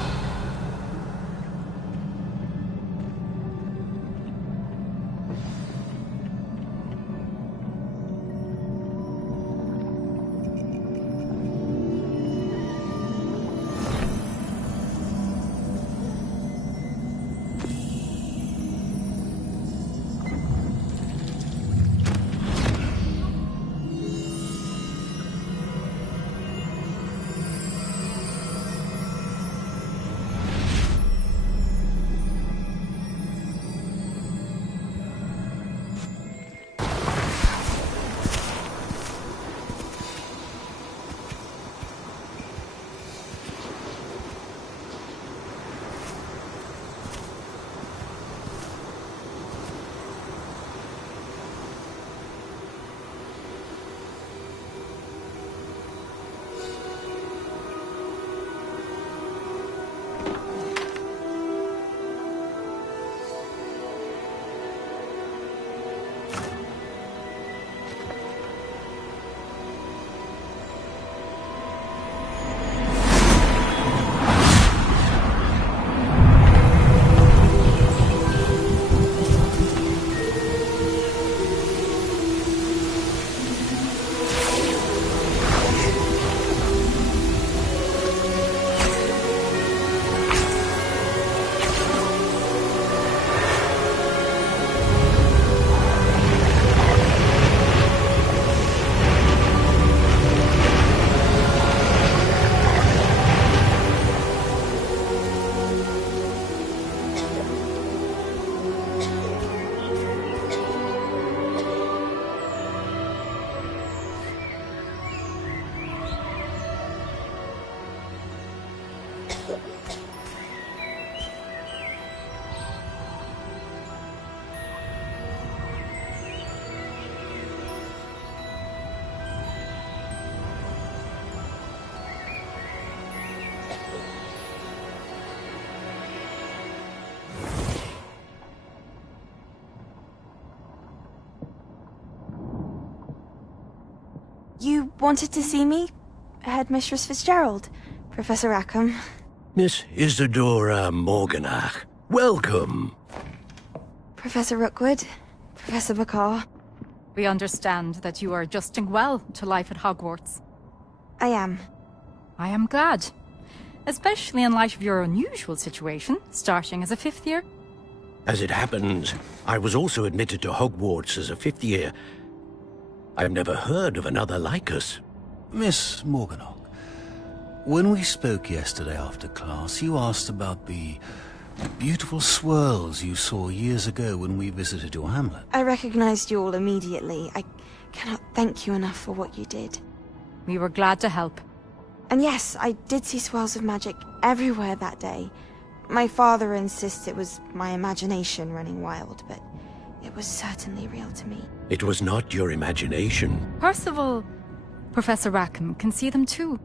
You wanted to see me? Headmistress Fitzgerald, Professor Rackham. Miss Isadora Morganach, welcome. Professor Rookwood, Professor Bakar. We understand that you are adjusting well to life at Hogwarts. I am. I am glad. Especially in light of your unusual situation, starting as a 5th year. As it happens, I was also admitted to Hogwarts as a 5th year. I've never heard of another like us. Miss Morganach, when we spoke yesterday after class, you asked about the beautiful swirls you saw years ago when we visited your hamlet. I recognized you all immediately. I cannot thank you enough for what you did. We were glad to help. And yes, I did see swirls of magic everywhere that day. My father insists it was my imagination running wild, but it was certainly real to me. It was not your imagination. Percival, Professor Rackham can see them too.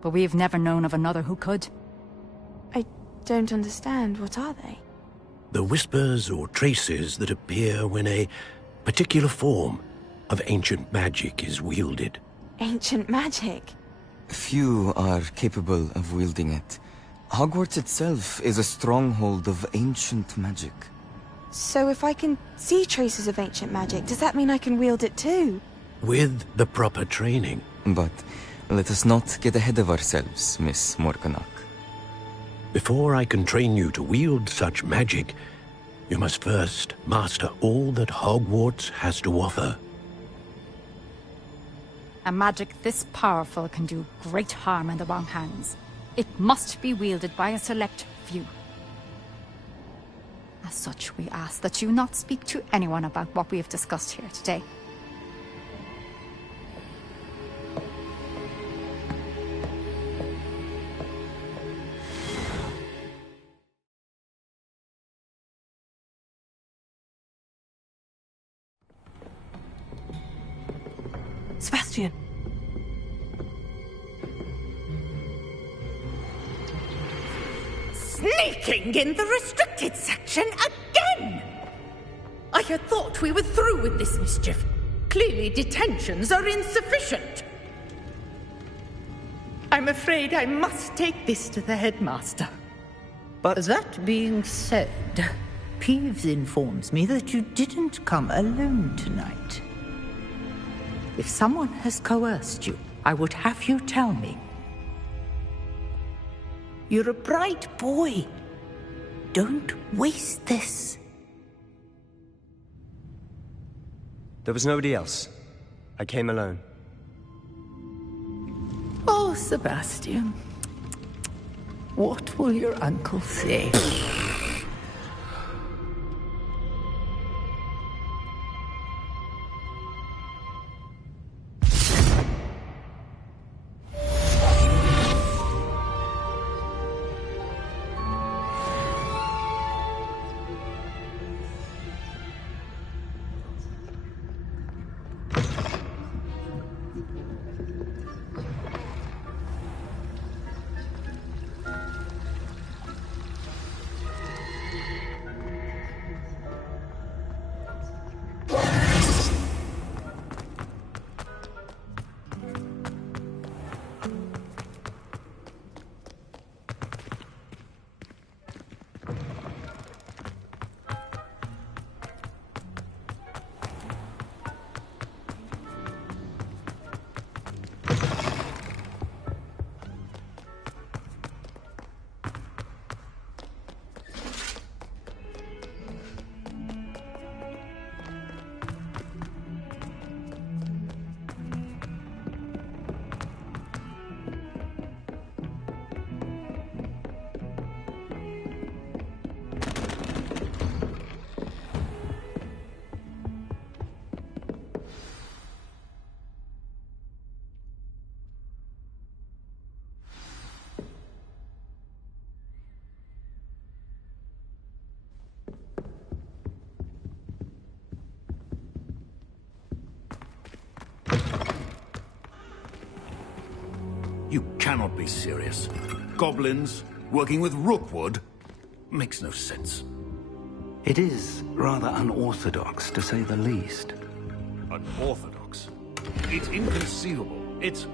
But we've never known of another who could. I don't understand. What are they? The whispers or traces that appear when a particular form of ancient magic is wielded. Ancient magic? Few are capable of wielding it. Hogwarts itself is a stronghold of ancient magic. So if I can see traces of ancient magic, does that mean I can wield it too? With the proper training. But let us not get ahead of ourselves, Miss Morganach. Before I can train you to wield such magic, you must first master all that Hogwarts has to offer. A magic this powerful can do great harm in the wrong hands. It must be wielded by a select few. As such, we ask that you not speak to anyone about what we have discussed here today. Sebastian. Sneaking in the restricted section again! I had thought we were through with this mischief. Clearly detentions are insufficient. I'm afraid I must take this to the headmaster. But that being said, Peeves informs me that you didn't come alone tonight. If someone has coerced you, I would have you tell me. You're a bright boy. Don't waste this. There was nobody else. I came alone. Oh, Sebastian. What will your uncle say? You cannot be serious. Goblins working with Rookwood makes no sense. It is rather unorthodox, to say the least. Unorthodox? It's inconceivable. It's...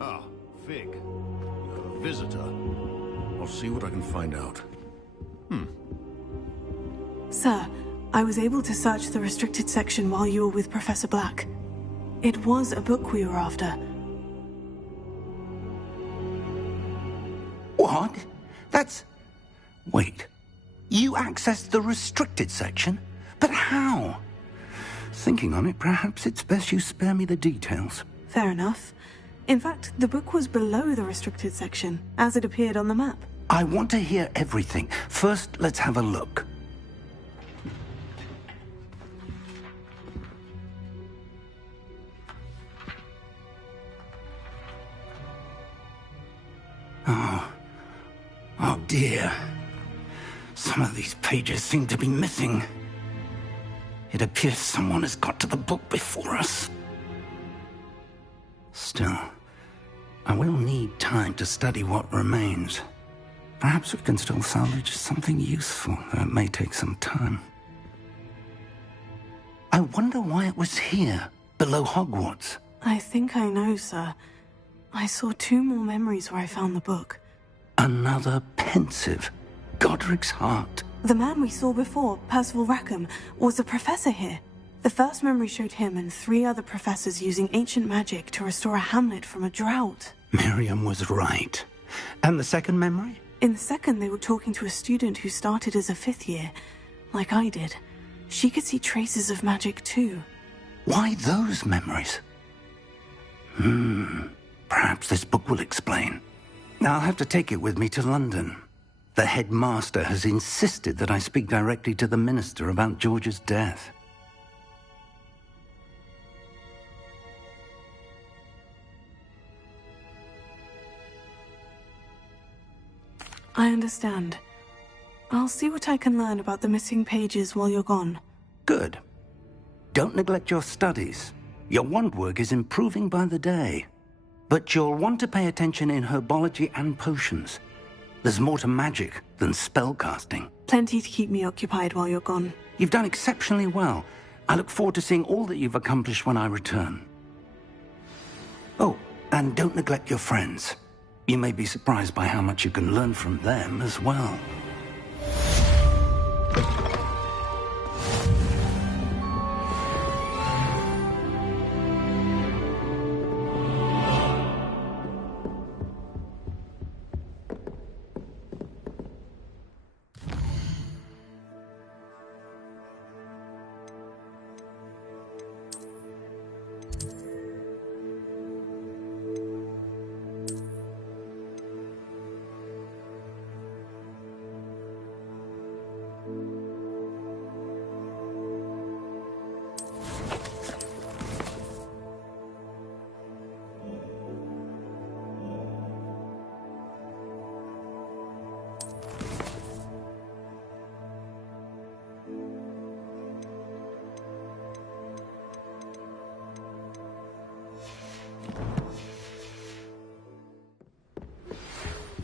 Ah, Fig. A visitor. I'll see what I can find out. Sir, I was able to search the restricted section while you were with Professor Black. It was a book we were after. What? That's... Wait. You accessed the restricted section? But how? Thinking on it, perhaps it's best you spare me the details. Fair enough. In fact, the book was below the restricted section, as it appeared on the map. I want to hear everything. First, let's have a look. Oh dear. Some of these pages seem to be missing. It appears someone has got to the book before us. Still, I will need time to study what remains. Perhaps we can still salvage something useful, though it may take some time. I wonder why it was here, below Hogwarts. I think I know, sir. I saw 2 more memories where I found the book. Another pensive. Godric's heart. The man we saw before, Percival Rackham, was a professor here. The first memory showed him and 3 other professors using ancient magic to restore a hamlet from a drought. Miriam was right. And the second memory? In the second, they were talking to a student who started as a 5th year, like I did. She could see traces of magic too. Why those memories? Perhaps this book will explain. I'll have to take it with me to London. The headmaster has insisted that I speak directly to the minister about George's death. I understand. I'll see what I can learn about the missing pages while you're gone. Good. Don't neglect your studies. Your wand work is improving by the day. But you'll want to pay attention in herbology and potions. There's more to magic than spellcasting. Plenty to keep me occupied while you're gone. You've done exceptionally well. I look forward to seeing all that you've accomplished when I return. Oh, and don't neglect your friends. You may be surprised by how much you can learn from them as well.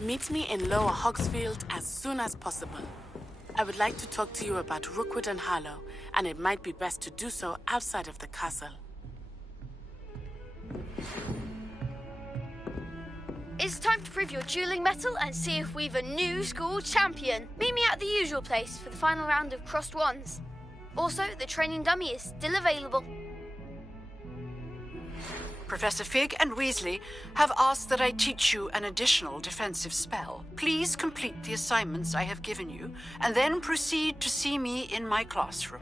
Meet me in Lower Hogsfield as soon as possible. I would like to talk to you about Rookwood and Harlow, and it might be best to do so outside of the castle. It's time to prove your dueling mettle and see if we've a new school champion. Meet me at the usual place for the final round of crossed wands. Also, the training dummy is still available. Professor Fig and Weasley have asked that I teach you an additional defensive spell. Please complete the assignments I have given you, and then proceed to see me in my classroom.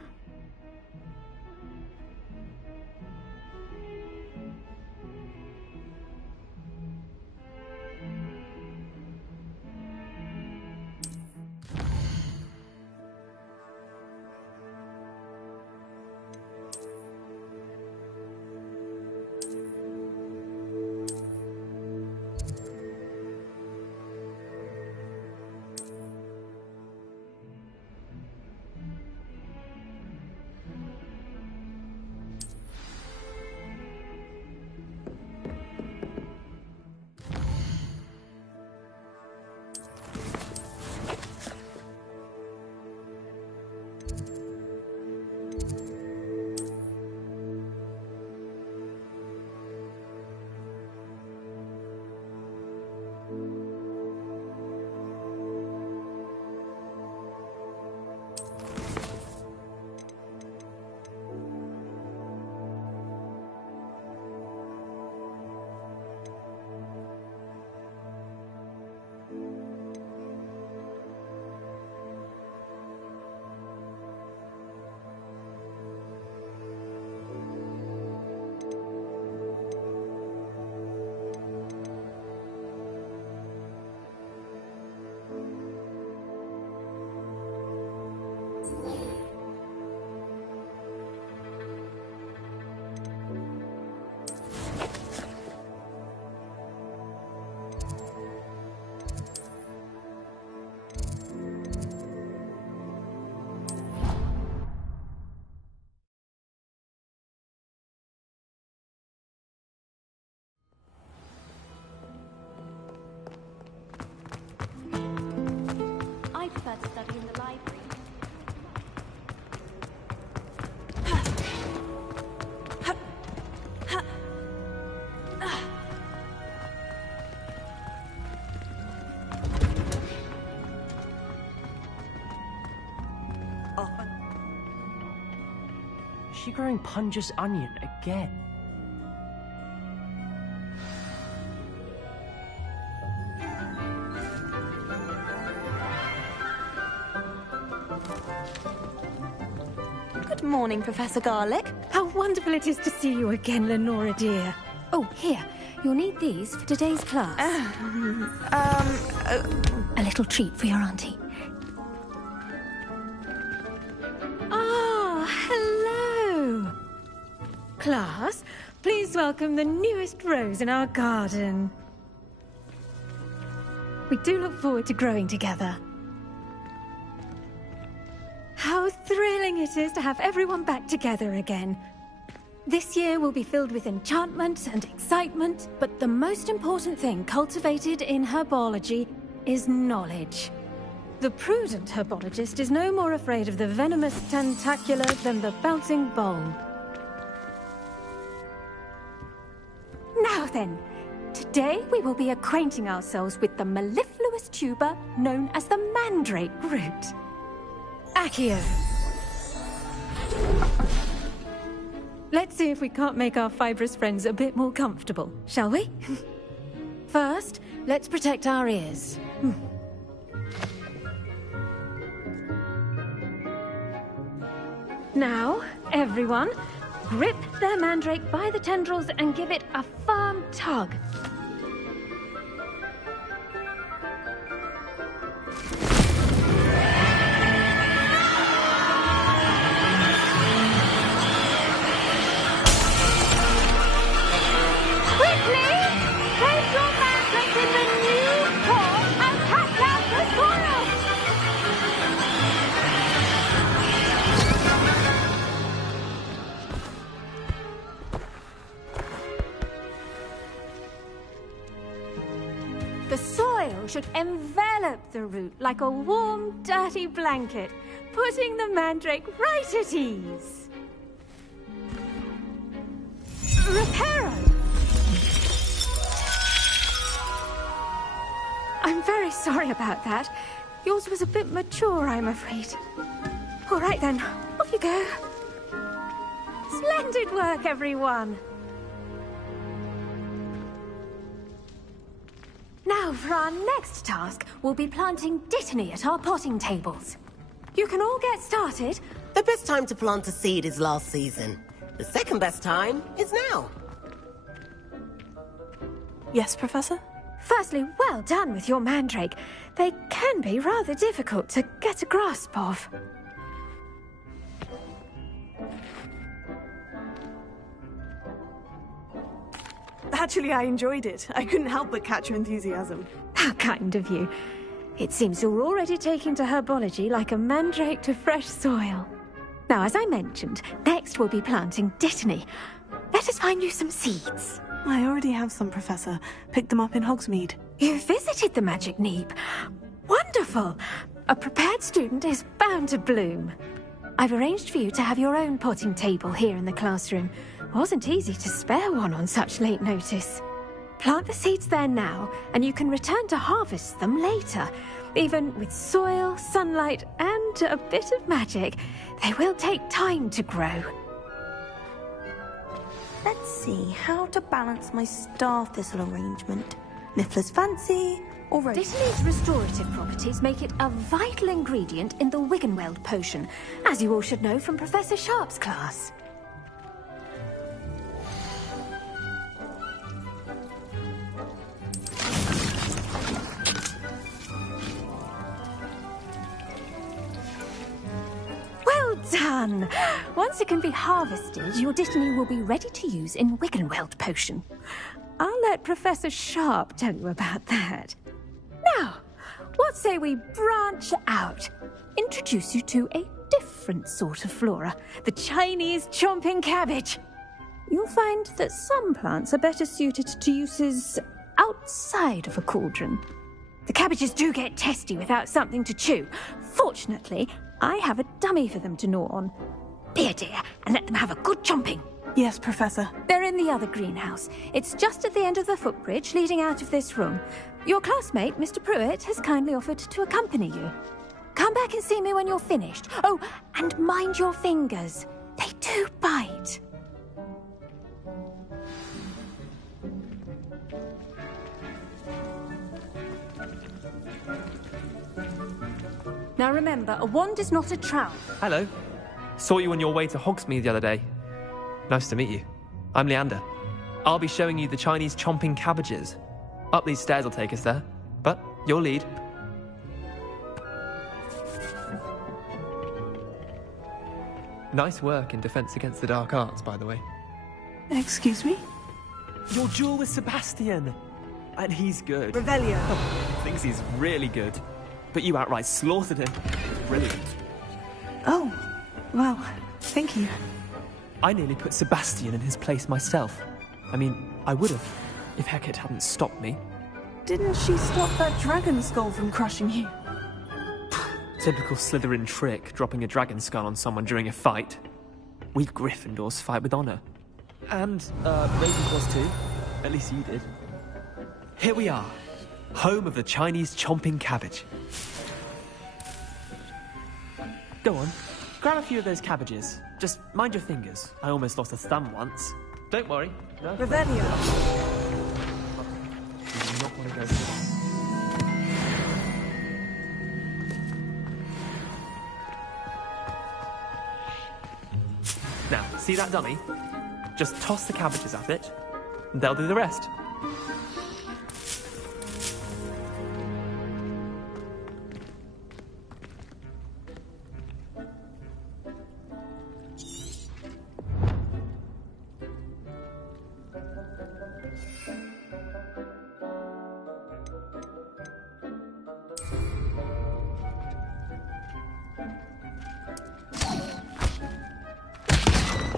I prefer to study in the library. Is she growing Punja's onion again? Good morning, Professor Garlick. How wonderful it is to see you again, Lenora dear. Oh, here. You'll need these for today's class. A little treat for your auntie. Ah, hello. Class, please welcome the newest rose in our garden. We do look forward to growing together. How thrilling it is to have everyone back together again. This year will be filled with enchantment and excitement, but the most important thing cultivated in herbology is knowledge. The prudent herbologist is no more afraid of the venomous tentacula than the bouncing bulb. Now then, today we will be acquainting ourselves with the mellifluous tuber known as the mandrake root. Accio. Let's see if we can't make our fibrous friends a bit more comfortable, shall we? First, let's protect our ears. Now, everyone, grip their mandrake by the tendrils and give it a firm tug. The soil should envelop the root like a warm, dirty blanket, putting the mandrake right at ease. Reparo! I'm very sorry about that. Yours was a bit mature, I'm afraid. All right then, off you go. Splendid work, everyone! Now, for our next task, we'll be planting Dittany at our potting tables. You can all get started. The best time to plant a seed is last season. The second best time is now. Yes, Professor? Firstly, well done with your mandrake. They can be rather difficult to get a grasp of. Actually, I enjoyed it. I couldn't help but catch your enthusiasm. How kind of you. It seems you're already taking to herbology like a mandrake to fresh soil. Now, as I mentioned, next we'll be planting Dittany. Let us find you some seeds. I already have some, Professor. Picked them up in Hogsmeade. You visited the Magic Neep. Wonderful! A prepared student is bound to bloom. I've arranged for you to have your own potting table here in the classroom. Wasn't easy to spare one on such late notice. Plant the seeds there now, and you can return to harvest them later. Even with soil, sunlight, and a bit of magic, they will take time to grow. Let's see how to balance my star thistle arrangement. Niffler's fancy, or rose. Dittany's restorative properties make it a vital ingredient in the Wiggenweld potion, as you all should know from Professor Sharp's class. done! Once it can be harvested, your Dittany will be ready to use in Wiggenweld potion. I'll let Professor Sharp tell you about that. Now, what say we branch out? Introduce you to a different sort of flora, the Chinese chomping cabbage. You'll find that some plants are better suited to uses outside of a cauldron. The cabbages do get testy without something to chew. Fortunately, I have a dummy for them to gnaw on. Be a dear and let them have a good chomping. Yes, Professor. They're in the other greenhouse. It's just at the end of the footbridge leading out of this room. Your classmate, Mr. Pruitt, has kindly offered to accompany you. Come back and see me when you're finished. Oh, and mind your fingers. They do bite. Now remember, a wand is not a trowel. Hello. Saw you on your way to Hogsmeade the other day. Nice to meet you. I'm Leander. I'll be showing you the Chinese chomping cabbages. Up these stairs will take us there, but you'll lead. Nice work in Defense Against the Dark Arts, by the way. Excuse me? Your duel with Sebastian! And he's good. Revelio. Thinks he's really good. But you outright slaughtered him. Brilliant. Oh, well, thank you. I nearly put Sebastian in his place myself. I mean, I would have, if Hecate hadn't stopped me. Didn't she stop that dragon skull from crushing you? Typical Slytherin trick, dropping a dragon skull on someone during a fight. We Gryffindors fight with honor. And, Ravenclaws too. At least you did. Here we are, home of the Chinese chomping cabbage. Go on, grab a few of those cabbages. Just mind your fingers. I almost lost a thumb once. Don't worry. No. Revelio. You do not want to go through. Now, see that dummy? Just toss the cabbages at it, and they'll do the rest.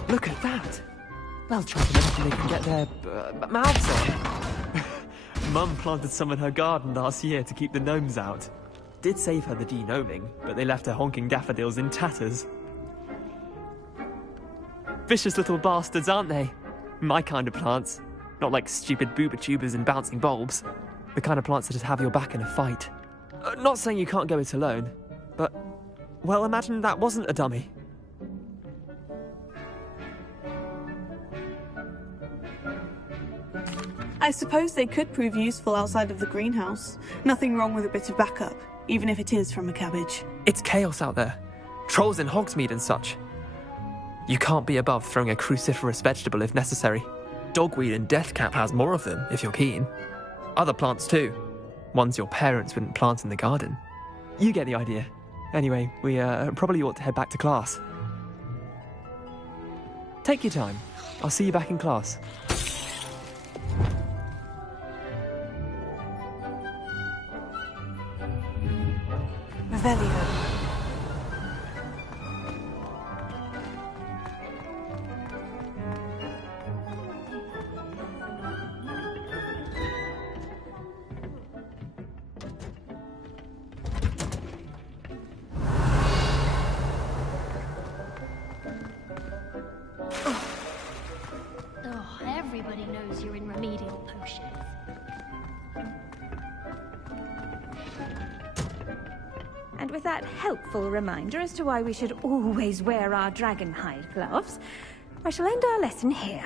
Look at that! They'll chop anything they can get their mouths on. Mum planted some in her garden last year to keep the gnomes out. Did save her the de-gnoming, but they left her honking daffodils in tatters. Vicious little bastards, aren't they? My kind of plants. Not like stupid booba tubers and bouncing bulbs. The kind of plants that just have your back in a fight. Not saying you can't go it alone, but, well, imagine that wasn't a dummy. I suppose they could prove useful outside of the greenhouse. Nothing wrong with a bit of backup, even if it is from a cabbage. It's chaos out there. Trolls in Hogsmeade and such. You can't be above throwing a cruciferous vegetable if necessary. Dogweed and deathcap has more of them, if you're keen. Other plants too. Ones your parents wouldn't plant in the garden. You get the idea. Anyway, we probably ought to head back to class. Take your time. I'll see you back in class. Revelio. Oh, everybody knows you're in remedial potions. And with that helpful reminder as to why we should always wear our dragonhide gloves, I shall end our lesson here.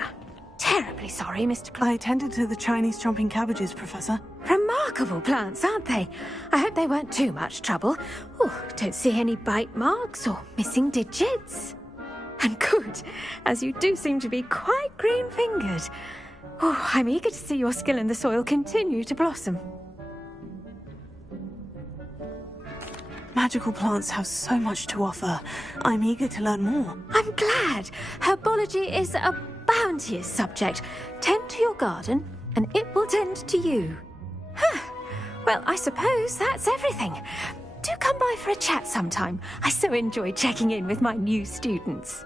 Terribly sorry, Mr. I attended to the Chinese chomping cabbages, Professor. Remarkable plants, aren't they? I hope they weren't too much trouble. Oh, don't see any bite marks or missing digits. And good, as you do seem to be quite green-fingered. Oh, I'm eager to see your skill in the soil continue to blossom. Magical plants have so much to offer. I'm eager to learn more. I'm glad. Herbology is a bounteous subject. Tend to your garden, and it will tend to you. Huh. Well, I suppose that's everything. Do come by for a chat sometime. I so enjoy checking in with my new students.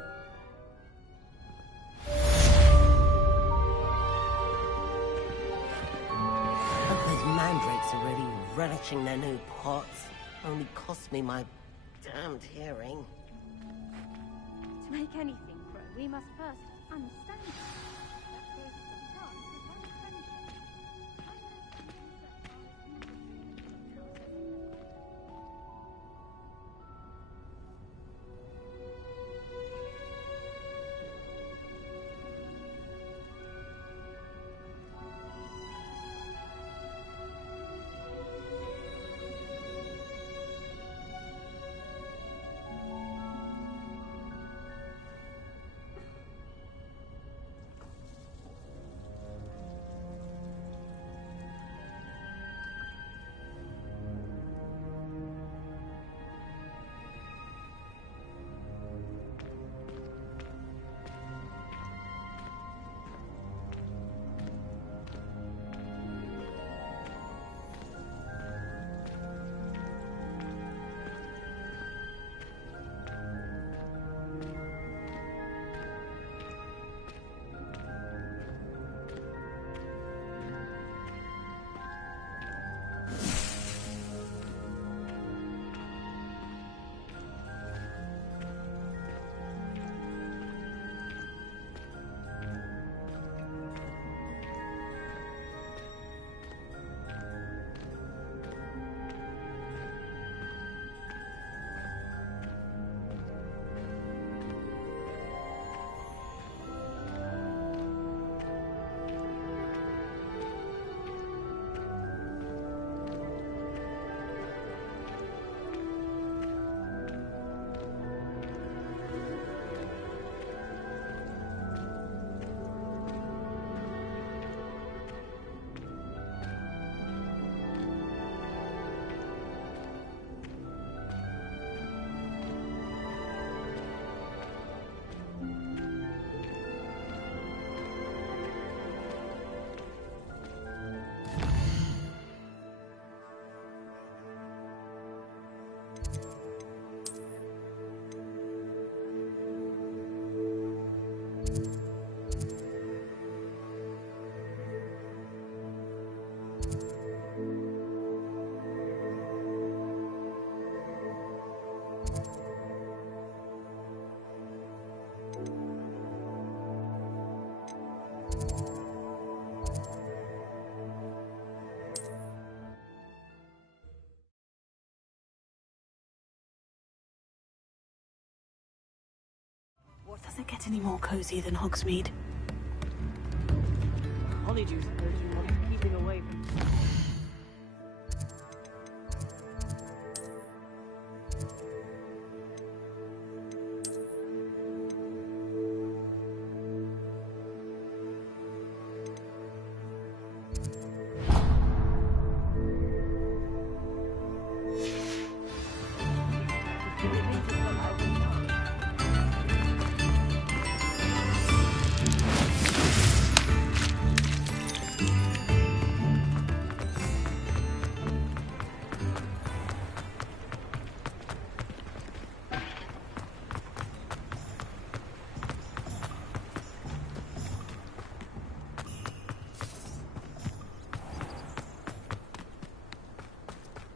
Those mandrakes are really relishing their new pots. Only cost me my damned hearing. To make anything grow, we must first understand it. That goes for plants as well as friendship. Does it get any more cozy than Hogsmeade? Honeydew urging what keeping away from.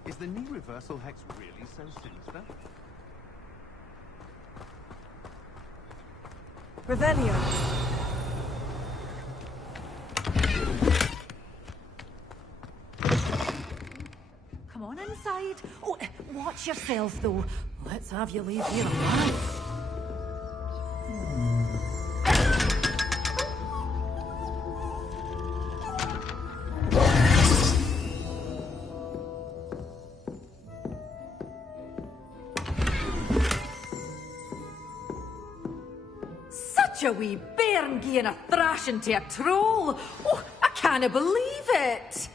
Is the knee reversal hex really so sinister? Revelio. Come on inside. Oh, watch yourself, though. Let's have you leave here alive. Such a wee bairn gieing a thrashing to a troll. Oh, I can't believe it.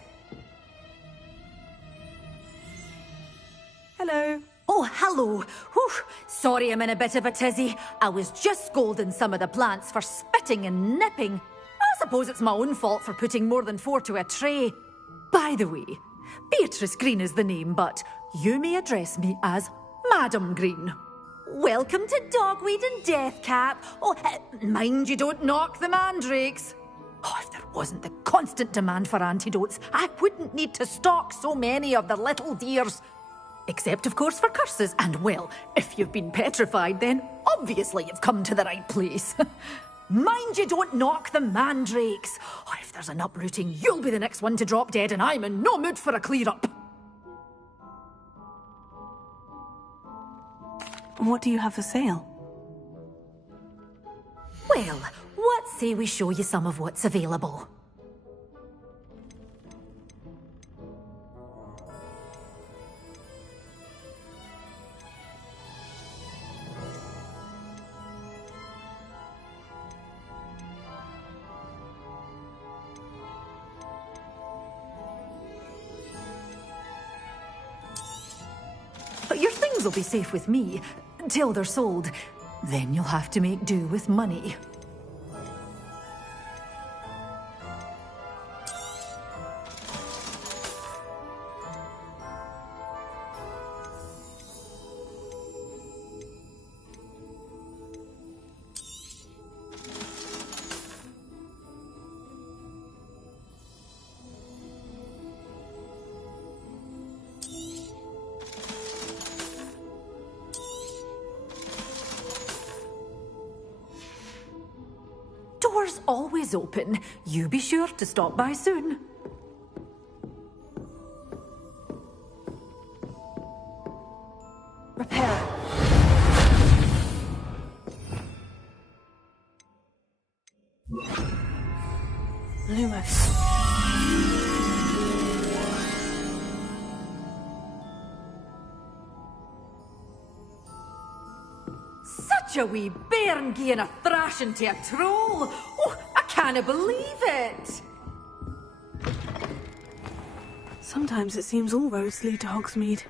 Hello. hello. Whew. Sorry I'm in a bit of a tizzy. I was just scolding some of the plants for spitting and nipping. I suppose it's my own fault for putting more than 4 to a tray. By the way, Beatrice Green is the name, but you may address me as Madam Green. Welcome to Dogweed and Deathcap. Oh, mind you don't knock the mandrakes. Oh, if there wasn't the constant demand for antidotes, I wouldn't need to stock so many of the little dears. Except, of course, for curses. And, well, if you've been petrified, then obviously you've come to the right place. Mind you don't knock the mandrakes. Oh, if there's an uprooting, you'll be the next one to drop dead, and I'm in no mood for a clear-up. What do you have for sale? Well, what say we show you some of what's available? Your things will be safe with me, till they're sold. Then you'll have to make do with money. Doors always open. You be sure to stop by soon. Repair. Lumos. Such a wee bairn gieing a thrashing to a troll. Oh, I can't believe it. Sometimes it seems all roads lead to Hogsmeade.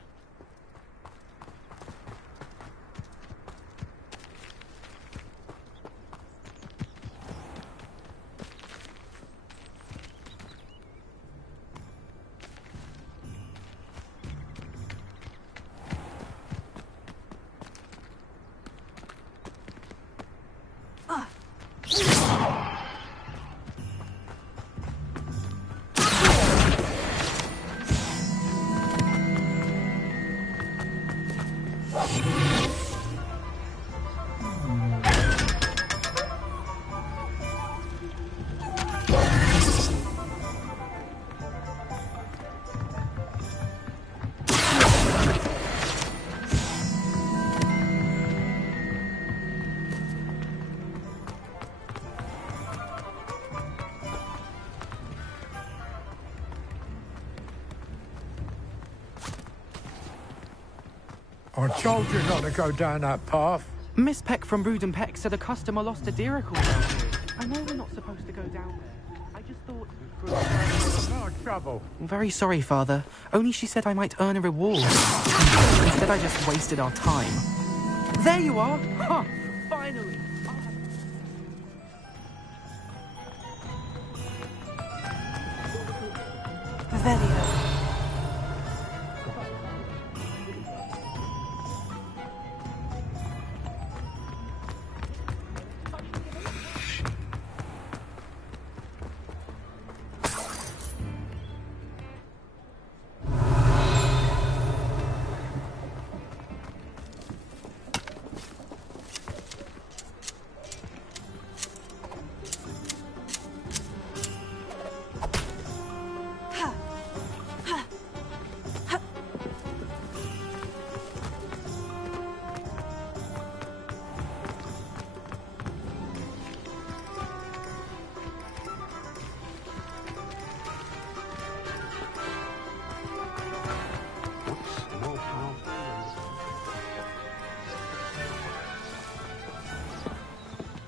I told you not to go down that path. Miss Peck from Brood and Peck said a customer lost a deeracle down here. I know we're not supposed to go down there. I just thought... No trouble. I'm very sorry, Father. Only she said I might earn a reward. Instead, I just wasted our time. There you are! Huh! Finally! Revelio.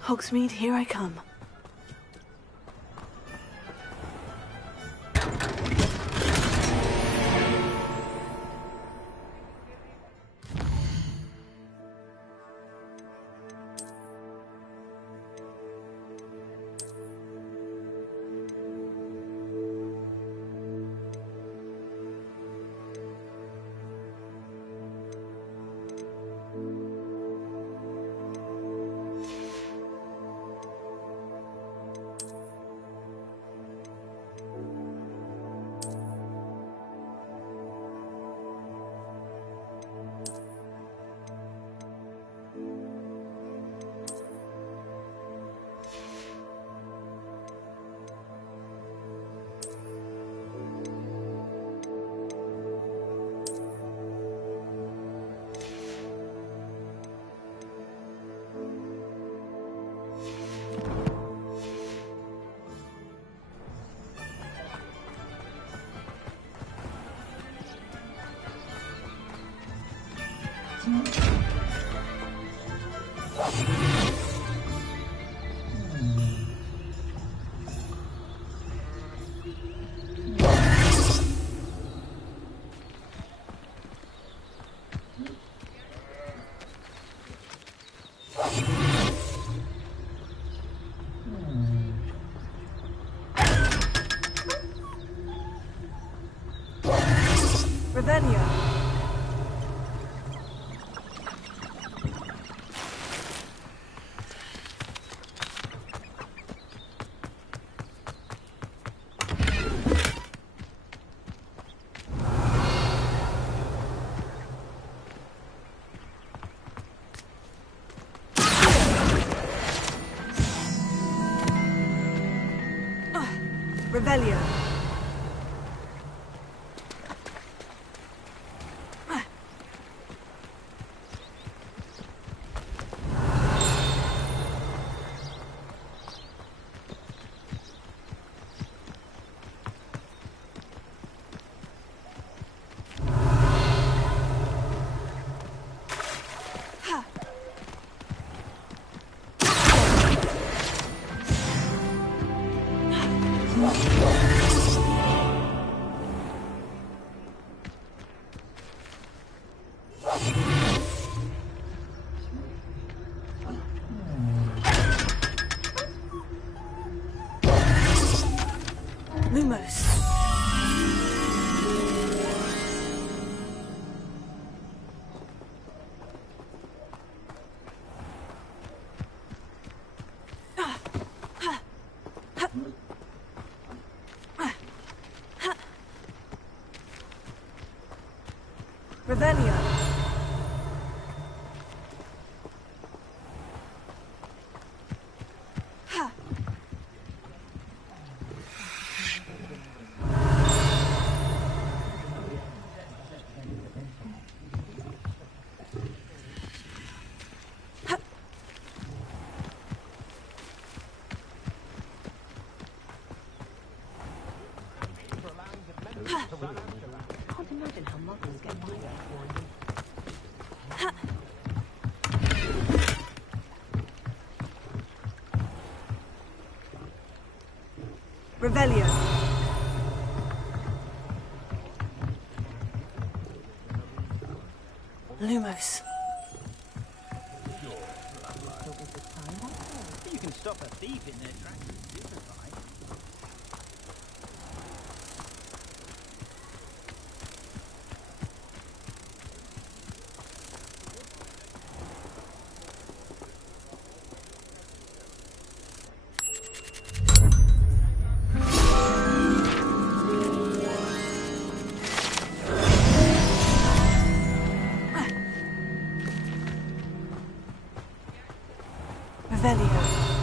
Hogsmeade, here I come. Revelio. Revelio. Lumos. Revelio. Can't imagine how mothers get by. Revelio. Lumos. You can stop a thief in their tracks. Revelio.